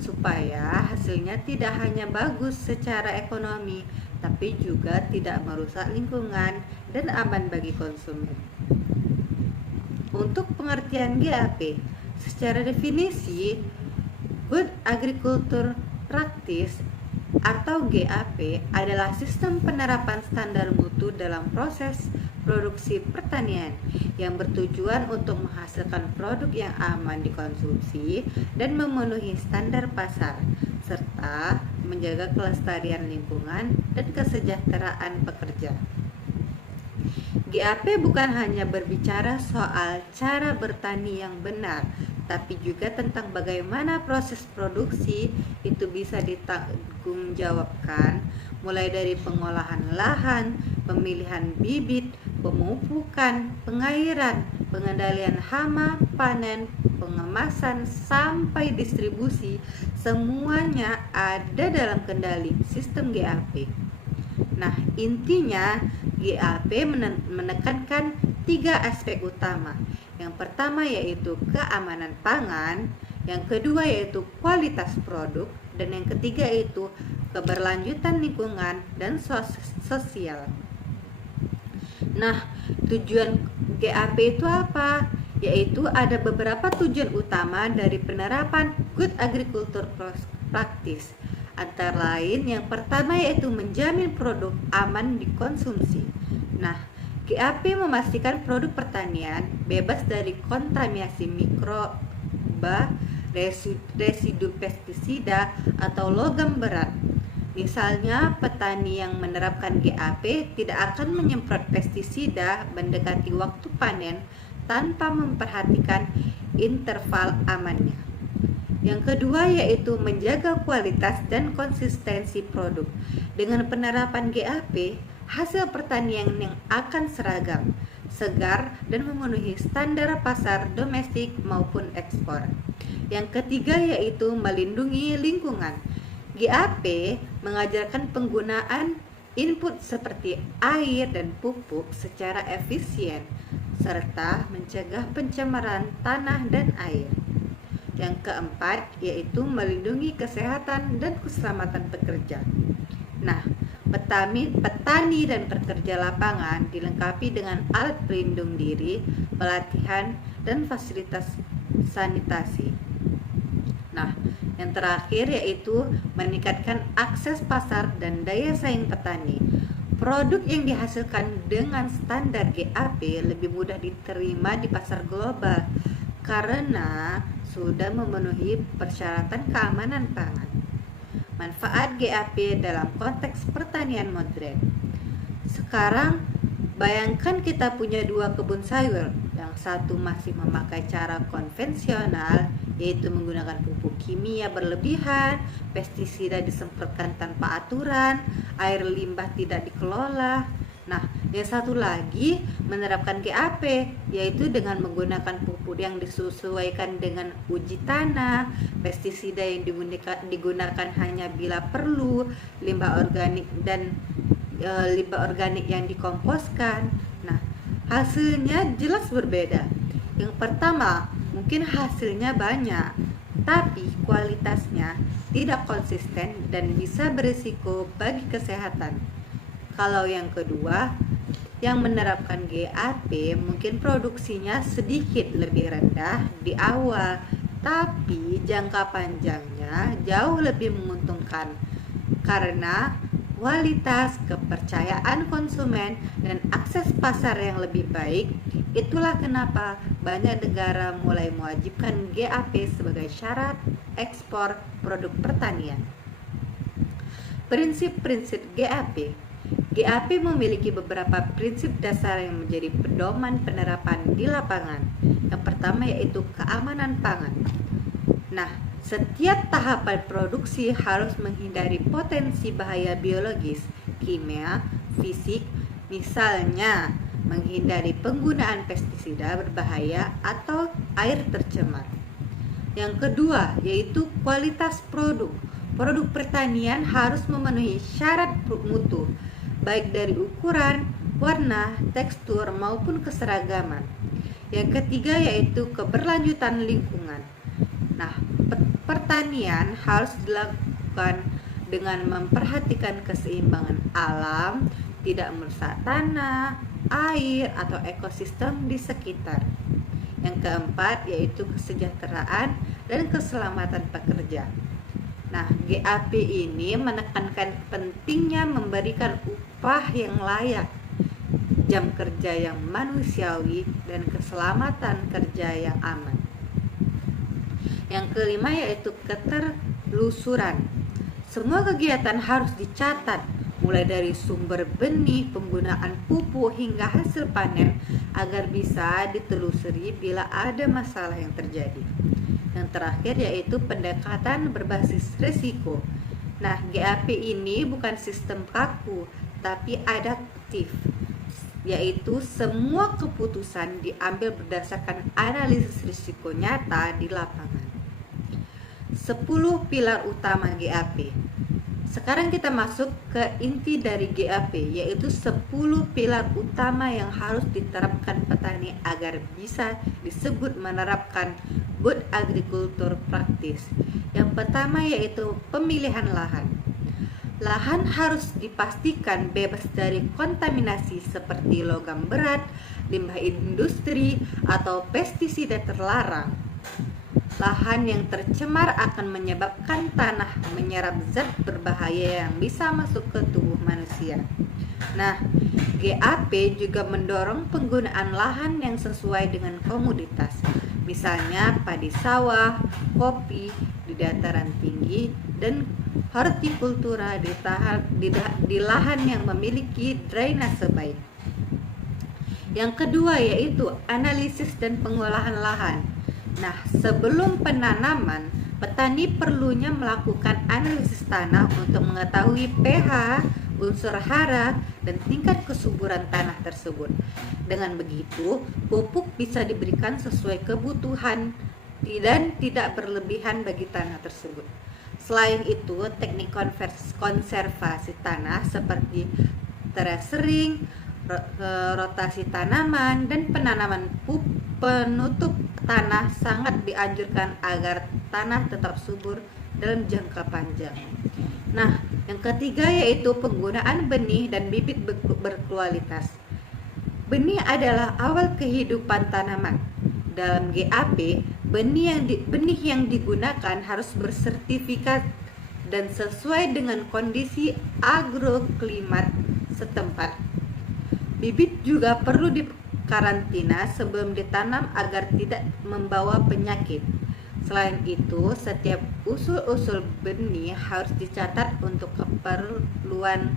supaya hasilnya tidak hanya bagus secara ekonomi, tapi juga tidak merusak lingkungan dan aman bagi konsumen. Untuk pengertian GAP, secara definisi, Good Agriculture Practice atau GAP adalah sistem penerapan standar mutu dalam proses produksi pertanian yang bertujuan untuk menghasilkan produk yang aman dikonsumsi dan memenuhi standar pasar, serta menjaga kelestarian lingkungan dan kesejahteraan pekerja. GAP bukan hanya berbicara soal cara bertani yang benar, tapi juga tentang bagaimana proses produksi itu bisa ditanggungjawabkan, mulai dari pengolahan lahan, pemilihan bibit, pemupukan, pengairan, pengendalian hama, panen, pengemasan, sampai distribusi, semuanya ada dalam kendali sistem GAP. Nah, intinya GAP menekankan 3 aspek utama. Yang pertama yaitu keamanan pangan, yang kedua yaitu kualitas produk, dan yang ketiga yaitu keberlanjutan lingkungan dan sosial. Nah, tujuan GAP itu apa? Yaitu ada beberapa tujuan utama dari penerapan Good Agriculture Practice. Antara lain, yang pertama yaitu menjamin produk aman dikonsumsi. Nah, GAP memastikan produk pertanian bebas dari kontaminasi mikroba, residu pestisida, atau logam berat. Misalnya, petani yang menerapkan GAP tidak akan menyemprot pestisida mendekati waktu panen tanpa memperhatikan interval amannya. Yang kedua yaitu menjaga kualitas dan konsistensi produk. Dengan penerapan GAP, hasil pertanian yang akan seragam, segar, dan memenuhi standar pasar domestik maupun ekspor. Yang ketiga yaitu melindungi lingkungan. GAP mengajarkan penggunaan input seperti air dan pupuk secara efisien, serta mencegah pencemaran tanah dan air. Yang keempat yaitu melindungi kesehatan dan keselamatan pekerja. Nah, petani dan pekerja lapangan dilengkapi dengan alat pelindung diri, pelatihan, dan fasilitas sanitasi. Nah, yang terakhir yaitu meningkatkan akses pasar dan daya saing petani. Produk yang dihasilkan dengan standar GAP lebih mudah diterima di pasar global karena sudah memenuhi persyaratan keamanan pangan. Manfaat GAP dalam konteks pertanian modern. Sekarang bayangkan kita punya 2 kebun sayur. Yang satu masih memakai cara konvensional, yaitu menggunakan pupuk kimia berlebihan, pestisida disemprotkan tanpa aturan, air limbah tidak dikelola. Nah, yang satu lagi menerapkan GAP, yaitu dengan menggunakan pupuk yang disesuaikan dengan uji tanah, pestisida yang digunakan hanya bila perlu, limbah organik yang dikomposkan. Nah, hasilnya jelas berbeda. Yang pertama, mungkin hasilnya banyak, tapi kualitasnya tidak konsisten dan bisa berisiko bagi kesehatan. Kalau yang kedua, yang menerapkan GAP mungkin produksinya sedikit lebih rendah di awal, Tapi jangka panjangnya jauh lebih menguntungkan karena kualitas, kepercayaan konsumen, dan akses pasar yang lebih baik. Itulah kenapa banyak negara mulai mewajibkan GAP sebagai syarat ekspor produk pertanian. Prinsip-prinsip GAP. GAP memiliki beberapa prinsip dasar yang menjadi pedoman penerapan di lapangan. Yang pertama yaitu keamanan pangan. Nah, setiap tahapan produksi harus menghindari potensi bahaya biologis, kimia, fisik, misalnya menghindari penggunaan pestisida berbahaya atau air tercemar. Yang kedua yaitu kualitas produk. Produk pertanian harus memenuhi syarat mutu, baik dari ukuran, warna, tekstur, maupun keseragaman. Yang ketiga yaitu keberlanjutan lingkungan. Nah, pertanian harus dilakukan dengan memperhatikan keseimbangan alam, tidak merusak tanah, air, atau ekosistem di sekitar. Yang keempat yaitu kesejahteraan dan keselamatan pekerja. Nah, GAP ini menekankan pentingnya memberikan upah yang layak, jam kerja yang manusiawi, dan keselamatan kerja yang aman. Yang kelima yaitu keterlusuran. Semua kegiatan harus dicatat, mulai dari sumber benih, penggunaan pupuk, hingga hasil panen, agar bisa ditelusuri bila ada masalah yang terjadi. Yang terakhir yaitu pendekatan berbasis risiko. Nah, GAP ini bukan sistem kaku, tapi adaptif, yaitu semua keputusan diambil berdasarkan analisis risiko nyata di lapangan. 10 pilar utama GAP. Sekarang kita masuk ke inti dari GAP, yaitu 10 pilar utama yang harus diterapkan petani agar bisa disebut menerapkan good agriculture practice. Yang pertama yaitu pemilihan lahan. Lahan harus dipastikan bebas dari kontaminasi seperti logam berat, limbah industri, atau pestisida terlarang. Lahan yang tercemar akan menyebabkan tanah menyerap zat berbahaya yang bisa masuk ke tubuh manusia. Nah, GAP juga mendorong penggunaan lahan yang sesuai dengan komoditas. Misalnya padi sawah, kopi di dataran tinggi, dan hortikultura di lahan yang memiliki drainase baik. Yang kedua yaitu analisis dan pengolahan lahan. Nah, sebelum penanaman, petani perlunya melakukan analisis tanah untuk mengetahui pH, unsur hara, dan tingkat kesuburan tanah tersebut. Dengan begitu, pupuk bisa diberikan sesuai kebutuhan dan tidak berlebihan bagi tanah tersebut. Selain itu, teknik konservasi tanah seperti terasering, rotasi tanaman, dan penanaman penutup tanah sangat dianjurkan agar tanah tetap subur dalam jangka panjang. Nah, yang ketiga yaitu penggunaan benih dan bibit berkualitas. Benih adalah awal kehidupan tanaman. Dalam GAP, benih yang digunakan harus bersertifikat dan sesuai dengan kondisi agroklimat setempat. Bibit juga perlu dikarantina sebelum ditanam agar tidak membawa penyakit. Selain itu, setiap usul-usul benih harus dicatat untuk keperluan.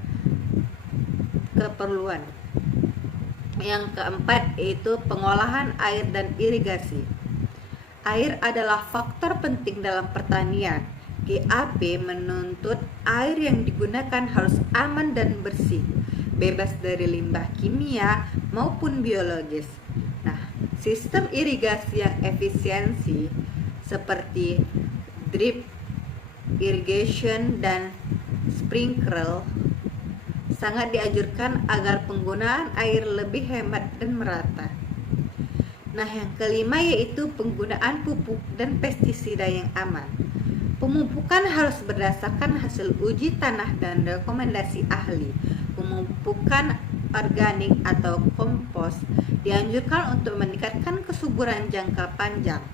Yang keempat yaitu pengolahan air dan irigasi. Air adalah faktor penting dalam pertanian. GAP menuntut air yang digunakan harus aman dan bersih, bebas dari limbah kimia maupun biologis. Nah, sistem irigasi yang efisiensi seperti drip irrigation dan sprinkler sangat dianjurkan agar penggunaan air lebih hemat dan merata. Nah, yang kelima yaitu penggunaan pupuk dan pestisida yang aman. Pemupukan harus berdasarkan hasil uji tanah dan rekomendasi ahli. Pemupukan organik atau kompos dianjurkan untuk meningkatkan kesuburan jangka panjang.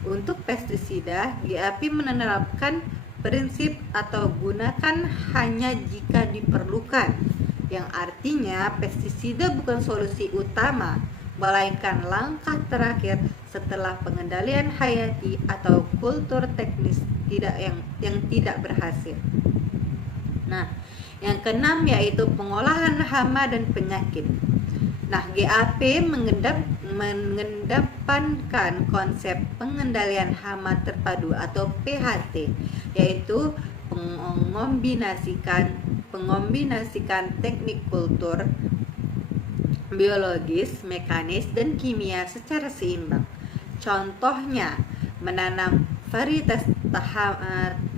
Untuk pestisida, GAP menerapkan prinsip atau gunakan hanya jika diperlukan, yang artinya pestisida bukan solusi utama, melainkan langkah terakhir setelah pengendalian hayati atau kultur teknis yang tidak berhasil. Nah, yang keenam yaitu pengolahan hama dan penyakit. Nah, GAP mengedepankan konsep pengendalian hama terpadu atau PHT, yaitu pengombinasikan teknik kultur, biologis, mekanis, dan kimia secara seimbang. Contohnya, menanam varietas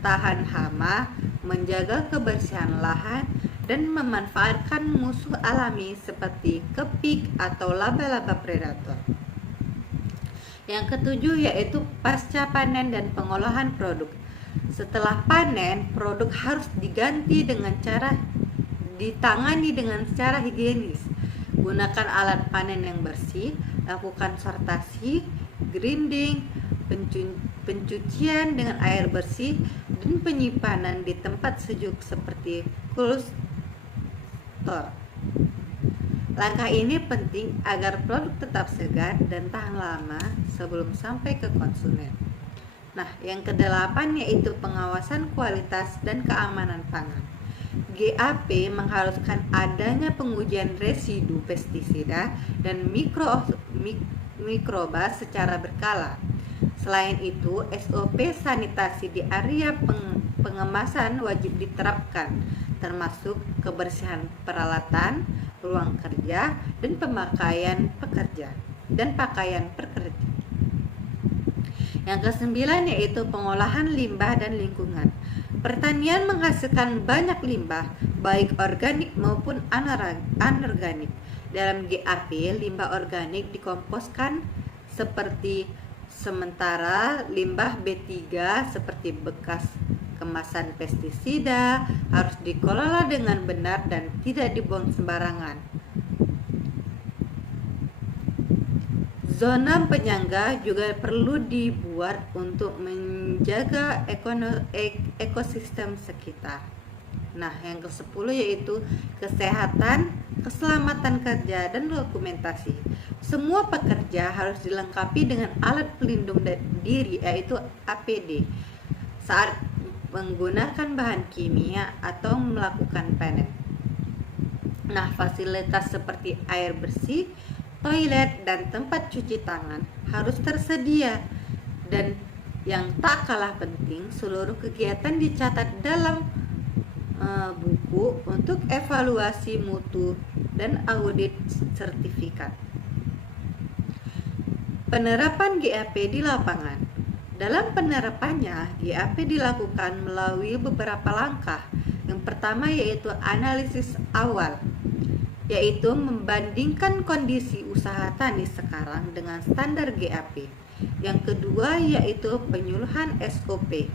tahan hama, menjaga kebersihan lahan, dan memanfaatkan musuh alami seperti kepik atau laba-laba predator. Yang ketujuh yaitu pasca panen dan pengolahan produk. Setelah panen, produk harus ditangani dengan cara higienis. Gunakan alat panen yang bersih, lakukan sortasi, grinding, pencucian dengan air bersih, dan penyimpanan di tempat sejuk seperti cold store. Langkah ini penting agar produk tetap segar dan tahan lama sebelum sampai ke konsumen. Nah, yang kedelapan yaitu pengawasan kualitas dan keamanan pangan. GAP mengharuskan adanya pengujian residu pestisida dan mikroba secara berkala. Selain itu, SOP sanitasi di area pengemasan wajib diterapkan, termasuk kebersihan peralatan, ruang kerja, dan pakaian pekerja. Yang kesembilan yaitu pengolahan limbah dan lingkungan. Pertanian menghasilkan banyak limbah, baik organik maupun anorganik. Dalam GAP, limbah organik dikomposkan sementara limbah B3 seperti bekas kemasan pestisida harus dikelola dengan benar dan tidak dibuang sembarangan. Zona penyangga juga perlu dibuat untuk menjaga ekosistem sekitar. Nah, yang ke-10 yaitu kesehatan, keselamatan kerja, dan dokumentasi. Semua pekerja harus dilengkapi dengan alat pelindung diri yaitu APD saat menggunakan bahan kimia atau melakukan panen. Nah, fasilitas seperti air bersih, toilet, dan tempat cuci tangan harus tersedia. Dan yang tak kalah penting, seluruh kegiatan dicatat dalam buku untuk evaluasi mutu dan audit sertifikat. Penerapan GAP di lapangan. Dalam penerapannya, GAP dilakukan melalui beberapa langkah. Yang pertama yaitu analisis awal, yaitu membandingkan kondisi usaha tani sekarang dengan standar GAP. Yang kedua yaitu penyuluhan SOP,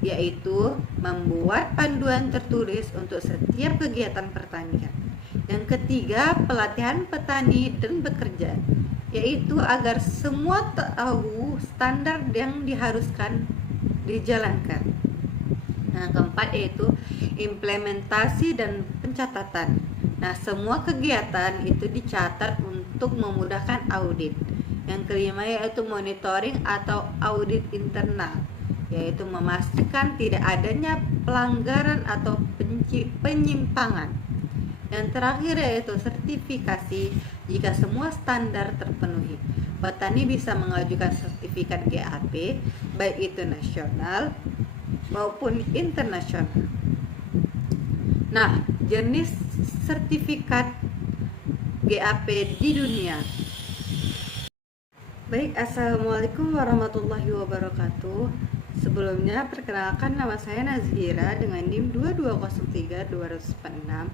yaitu membuat panduan tertulis untuk setiap kegiatan pertanian. Yang ketiga, pelatihan petani dan bekerja, yaitu agar semua tahu standar yang diharuskan dijalankan. Nah, keempat yaitu implementasi dan pencatatan. Nah, semua kegiatan itu dicatat untuk memudahkan audit. Yang kelima yaitu monitoring atau audit internal, yaitu memastikan tidak adanya pelanggaran atau penyimpangan. Yang terakhir yaitu sertifikasi. Jika semua standar terpenuhi, petani bisa mengajukan sertifikat GAP, baik itu nasional maupun internasional. Nah, jenis sertifikat GAP di dunia. Baik, assalamualaikum warahmatullahi wabarakatuh. Sebelumnya, perkenalkan nama saya Nazhira dengan NIM 2203246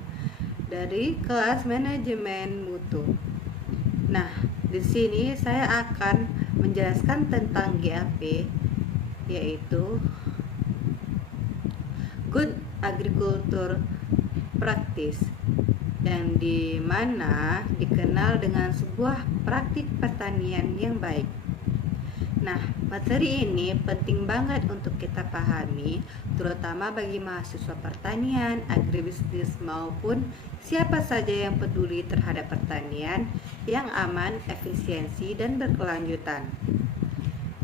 dari kelas manajemen mutu. Nah, di sini saya akan menjelaskan tentang GAP, yaitu Good Agriculture Practice, yang dimana dikenal dengan sebuah praktik pertanian yang baik. Nah, materi ini penting banget untuk kita pahami, terutama bagi mahasiswa pertanian, agribisnis maupun siapa saja yang peduli terhadap pertanian yang aman, efisiensi, dan berkelanjutan.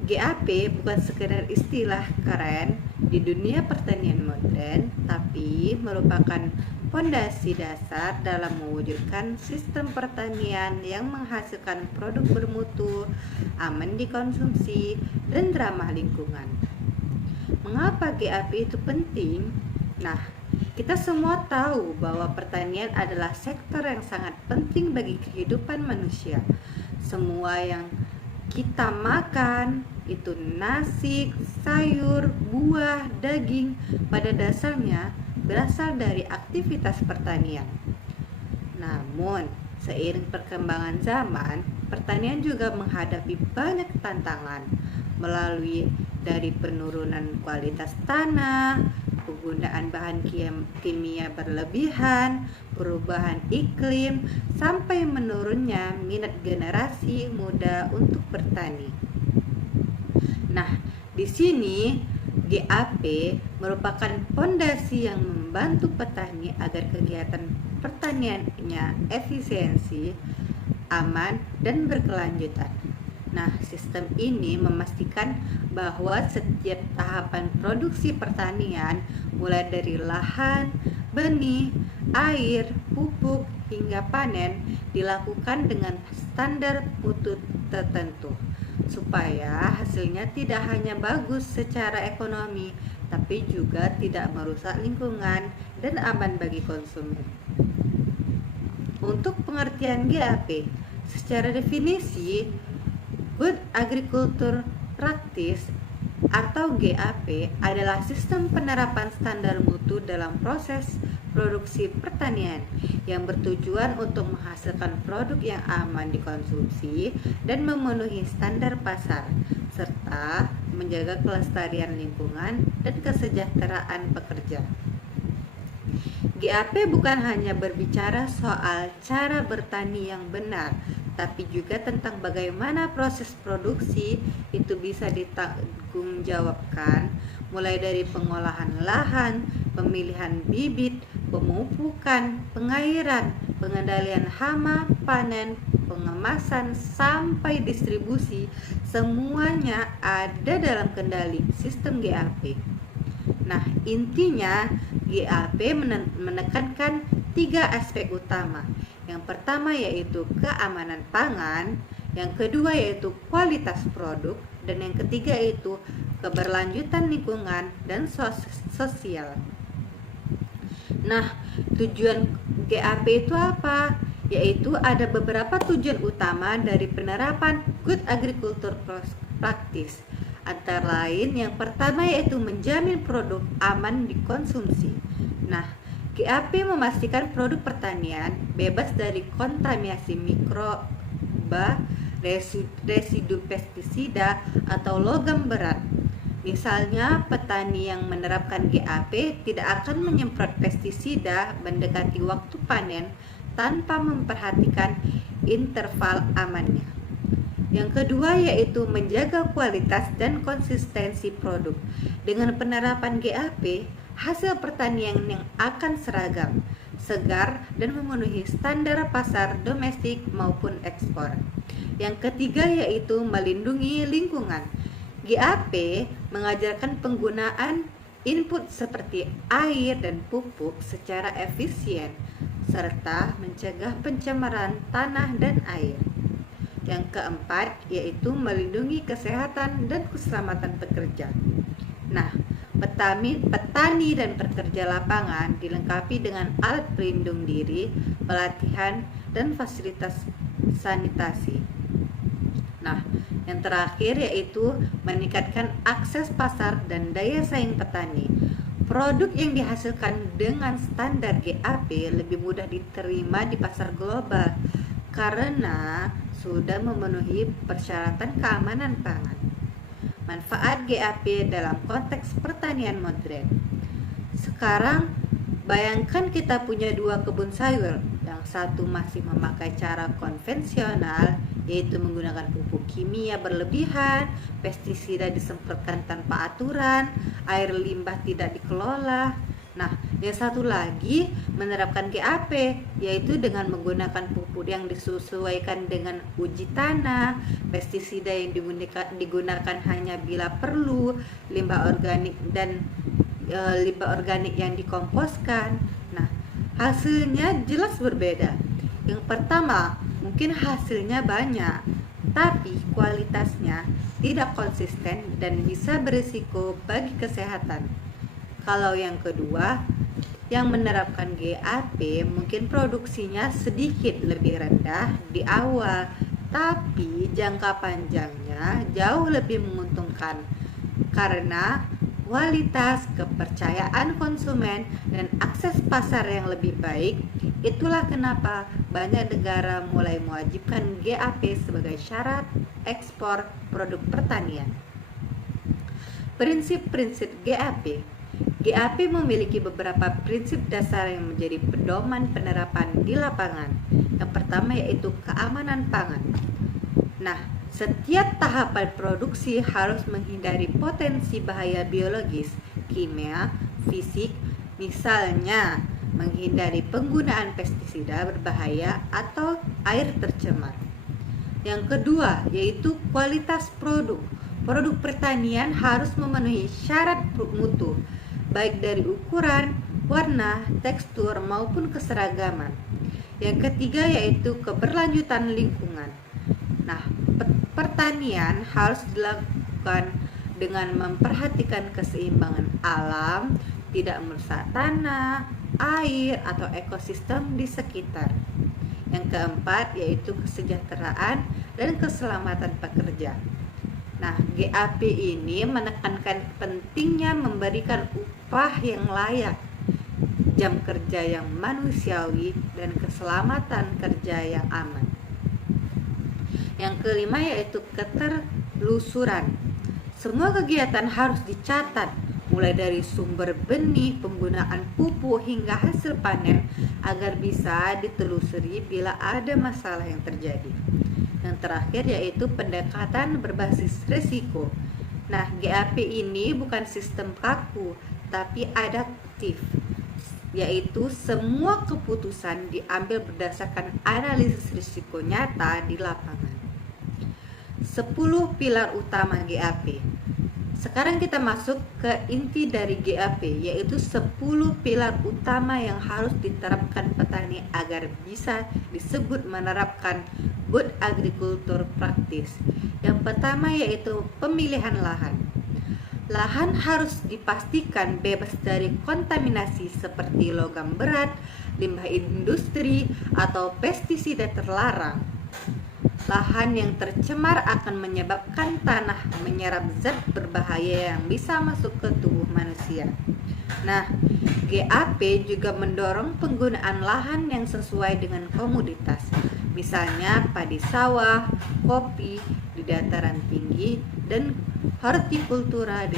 GAP bukan sekedar istilah keren di dunia pertanian modern, tapi merupakan fondasi dasar dalam mewujudkan sistem pertanian yang menghasilkan produk bermutu, aman dikonsumsi, dan ramah lingkungan. Mengapa GAP itu penting? Nah, kita semua tahu bahwa pertanian adalah sektor yang sangat penting bagi kehidupan manusia. Semua yang kita makan, itu nasi, sayur, buah, daging, pada dasarnya berasal dari aktivitas pertanian. Namun, seiring perkembangan zaman, pertanian juga menghadapi banyak tantangan melalui dari penurunan kualitas tanah, penggunaan bahan kimia berlebihan, perubahan iklim, sampai menurunnya minat generasi muda untuk bertani. Nah, di sini GAP merupakan fondasi yang membantu petani agar kegiatan pertaniannya efisiensi, aman, dan berkelanjutan. Nah, sistem ini memastikan bahwa setiap tahapan produksi pertanian, mulai dari lahan, benih, air, pupuk, hingga panen, dilakukan dengan standar mutu tertentu, supaya hasilnya tidak hanya bagus secara ekonomi, tapi juga tidak merusak lingkungan dan aman bagi konsumen. Untuk pengertian GAP, secara definisi, Good Agriculture Practice atau GAP adalah sistem penerapan standar mutu dalam proses produksi pertanian yang bertujuan untuk menghasilkan produk yang aman dikonsumsi dan memenuhi standar pasar, serta menjaga kelestarian lingkungan dan kesejahteraan pekerja. GAP bukan hanya berbicara soal cara bertani yang benar, tapi juga tentang bagaimana proses produksi itu bisa ditanggungjawabkan, mulai dari pengolahan lahan, pemilihan bibit, pemupukan, pengairan, pengendalian hama, panen, pengemasan, sampai distribusi, semuanya ada dalam kendali sistem GAP. Nah, intinya GAP menekankan 3 aspek utama. Yang pertama yaitu keamanan pangan, yang kedua yaitu kualitas produk, dan yang ketiga yaitu keberlanjutan lingkungan dan sosial. Nah, tujuan GAP itu apa? Yaitu ada beberapa tujuan utama dari penerapan Good Agriculture Practice. Antara lain, yang pertama yaitu menjamin produk aman dikonsumsi. Nah, GAP memastikan produk pertanian bebas dari kontaminasi mikroba, residu pestisida, atau logam berat. Misalnya, petani yang menerapkan GAP tidak akan menyemprot pestisida mendekati waktu panen tanpa memperhatikan interval amannya. Yang kedua yaitu menjaga kualitas dan konsistensi produk. Dengan penerapan GAP, hasil pertanian yang akan seragam, segar, dan memenuhi standar pasar domestik maupun ekspor. Yang ketiga yaitu melindungi lingkungan. GAP mengajarkan penggunaan input seperti air dan pupuk secara efisien, serta mencegah pencemaran tanah dan air. Yang keempat yaitu melindungi kesehatan dan keselamatan pekerja. Nah, petani dan pekerja lapangan dilengkapi dengan alat pelindung diri, pelatihan, dan fasilitas sanitasi. Nah, yang terakhir yaitu meningkatkan akses pasar dan daya saing petani. Produk yang dihasilkan dengan standar GAP lebih mudah diterima di pasar global karena sudah memenuhi persyaratan keamanan pangan. Manfaat GAP dalam konteks pertanian modern. Sekarang, bayangkan kita punya 2 kebun sayur. Yang satu masih memakai cara konvensional, yaitu menggunakan pupuk kimia berlebihan, pestisida disemprotkan tanpa aturan, air limbah tidak dikelola. Nah, yang satu lagi menerapkan GAP, yaitu dengan menggunakan pupuk yang disesuaikan dengan uji tanah, pestisida yang digunakan hanya bila perlu, limbah organik yang dikomposkan. Nah, hasilnya jelas berbeda. Yang pertama, mungkin hasilnya banyak, tapi kualitasnya tidak konsisten dan bisa berisiko bagi kesehatan. Kalau yang kedua, yang menerapkan GAP mungkin produksinya sedikit lebih rendah di awal, tapi jangka panjangnya jauh lebih menguntungkan karena kualitas, kepercayaan konsumen, dan akses pasar yang lebih baik. Itulah kenapa banyak negara mulai mewajibkan GAP sebagai syarat ekspor produk pertanian. Prinsip-prinsip GAP. GAP memiliki beberapa prinsip dasar yang menjadi pedoman penerapan di lapangan. Yang pertama yaitu keamanan pangan. Nah, setiap tahapan produksi harus menghindari potensi bahaya biologis, kimia, fisik, misalnya menghindari penggunaan pestisida berbahaya atau air tercemar. Yang kedua yaitu kualitas produk. Produk pertanian harus memenuhi syarat mutu, baik dari ukuran, warna, tekstur, maupun keseragaman. Yang ketiga yaitu keberlanjutan lingkungan. Nah, pertanian harus dilakukan dengan memperhatikan keseimbangan alam, tidak merusak tanah, air, atau ekosistem di sekitar. Yang keempat yaitu kesejahteraan dan keselamatan pekerja. Nah, GAP ini menekankan pentingnya memberikan upah yang layak, jam kerja yang manusiawi, dan keselamatan kerja yang aman. Yang kelima yaitu keterlusuran. Semua kegiatan harus dicatat, mulai dari sumber benih, penggunaan pupuk, hingga hasil panen, agar bisa ditelusuri bila ada masalah yang terjadi. Yang terakhir yaitu pendekatan berbasis risiko. Nah, GAP ini bukan sistem kaku, tapi adaptif, yaitu semua keputusan diambil berdasarkan analisis risiko nyata di lapangan. 10 pilar utama GAP. Sekarang kita masuk ke inti dari GAP, yaitu 10 pilar utama yang harus diterapkan petani agar bisa disebut menerapkan good agriculture practice. Yang pertama yaitu pemilihan lahan. Lahan harus dipastikan bebas dari kontaminasi seperti logam berat, limbah industri, atau pestisida terlarang. Lahan yang tercemar akan menyebabkan tanah menyerap zat berbahaya yang bisa masuk ke tubuh manusia. Nah, GAP juga mendorong penggunaan lahan yang sesuai dengan komoditas, misalnya padi sawah, kopi di dataran tinggi, dan hortikultura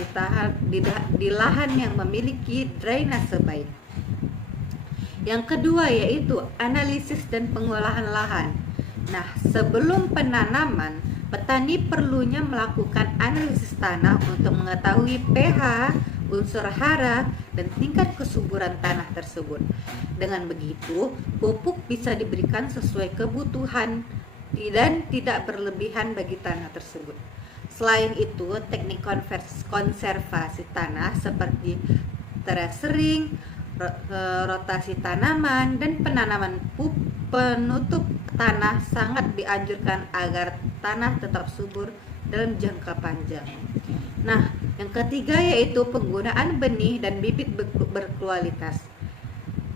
di lahan yang memiliki drainase baik. Yang kedua yaitu analisis dan pengolahan lahan. Nah, sebelum penanaman, petani perlunya melakukan analisis tanah untuk mengetahui pH, unsur hara, dan tingkat kesuburan tanah tersebut. Dengan begitu, pupuk bisa diberikan sesuai kebutuhan dan tidak berlebihan bagi tanah tersebut. Selain itu, teknik konservasi tanah seperti terasering, rotasi tanaman, dan penanaman penutup tanah sangat dianjurkan agar tanah tetap subur dalam jangka panjang. Nah, yang ketiga yaitu penggunaan benih dan bibit berkualitas.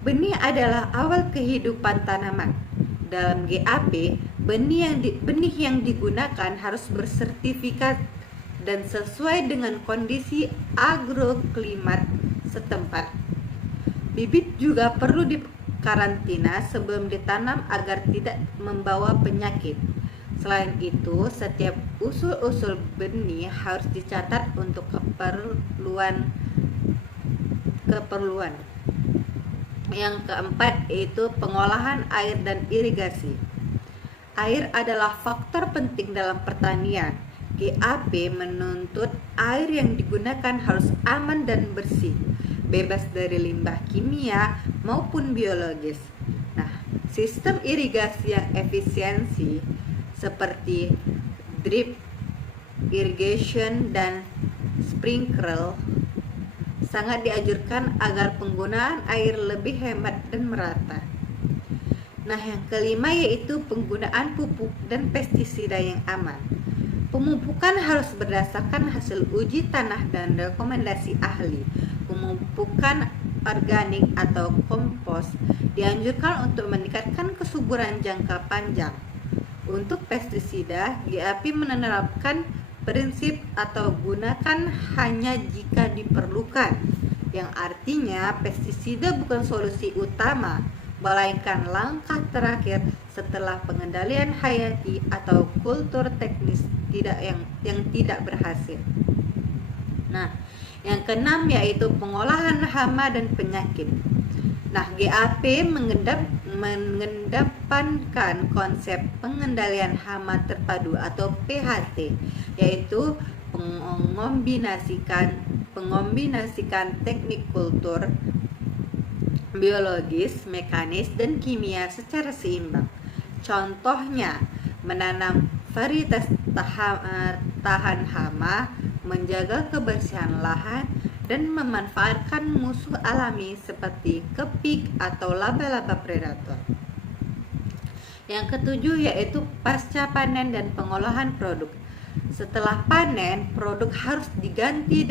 Benih adalah awal kehidupan tanaman. Dalam GAP, benih yang digunakan harus bersertifikat dan sesuai dengan kondisi agroklimat setempat. Bibit juga perlu dikarantina sebelum ditanam agar tidak membawa penyakit. Selain itu, setiap usul-usul benih harus dicatat untuk keperluan. Yang keempat yaitu pengolahan air dan irigasi. Air adalah faktor penting dalam pertanian. GAP menuntut air yang digunakan harus aman dan bersih, bebas dari limbah kimia maupun biologis. Nah, sistem irigasi yang efisiensi seperti drip irrigation dan sprinkler sangat dianjurkan agar penggunaan air lebih hemat dan merata. Nah, yang kelima yaitu penggunaan pupuk dan pestisida yang aman. Pemupukan harus berdasarkan hasil uji tanah dan rekomendasi ahli. Pemupukan organik atau kompos dianjurkan untuk meningkatkan kesuburan jangka panjang. Untuk pestisida, GAP menerapkan prinsip atau gunakan hanya jika diperlukan, yang artinya pestisida bukan solusi utama, melainkan langkah terakhir setelah pengendalian hayati atau kultur teknis yang tidak berhasil. Nah, yang keenam yaitu pengolahan hama dan penyakit. Nah, GAP mengedepankan konsep pengendalian hama terpadu atau PHT, yaitu pengombinasikan teknik kultur biologis, mekanis, dan kimia secara seimbang. Contohnya, menanam varietas tahan hama, menjaga kebersihan lahan, dan memanfaatkan musuh alami seperti kepik atau laba-laba predator. Yang ketujuh yaitu pasca panen dan pengolahan produk. Setelah panen, produk harus ditangani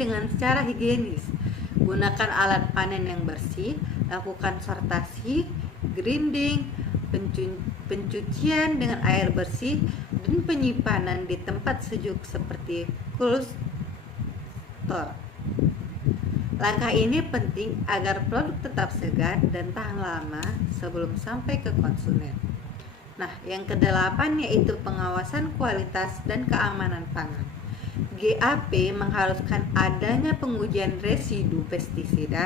dengan cara higienis. Gunakan alat panen yang bersih, lakukan sortasi, grinding, pencucian dengan air bersih, dan penyimpanan di tempat sejuk seperti cold store. Langkah ini penting agar produk tetap segar dan tahan lama sebelum sampai ke konsumen. Nah, yang kedelapan yaitu pengawasan kualitas dan keamanan pangan. GAP mengharuskan adanya pengujian residu pestisida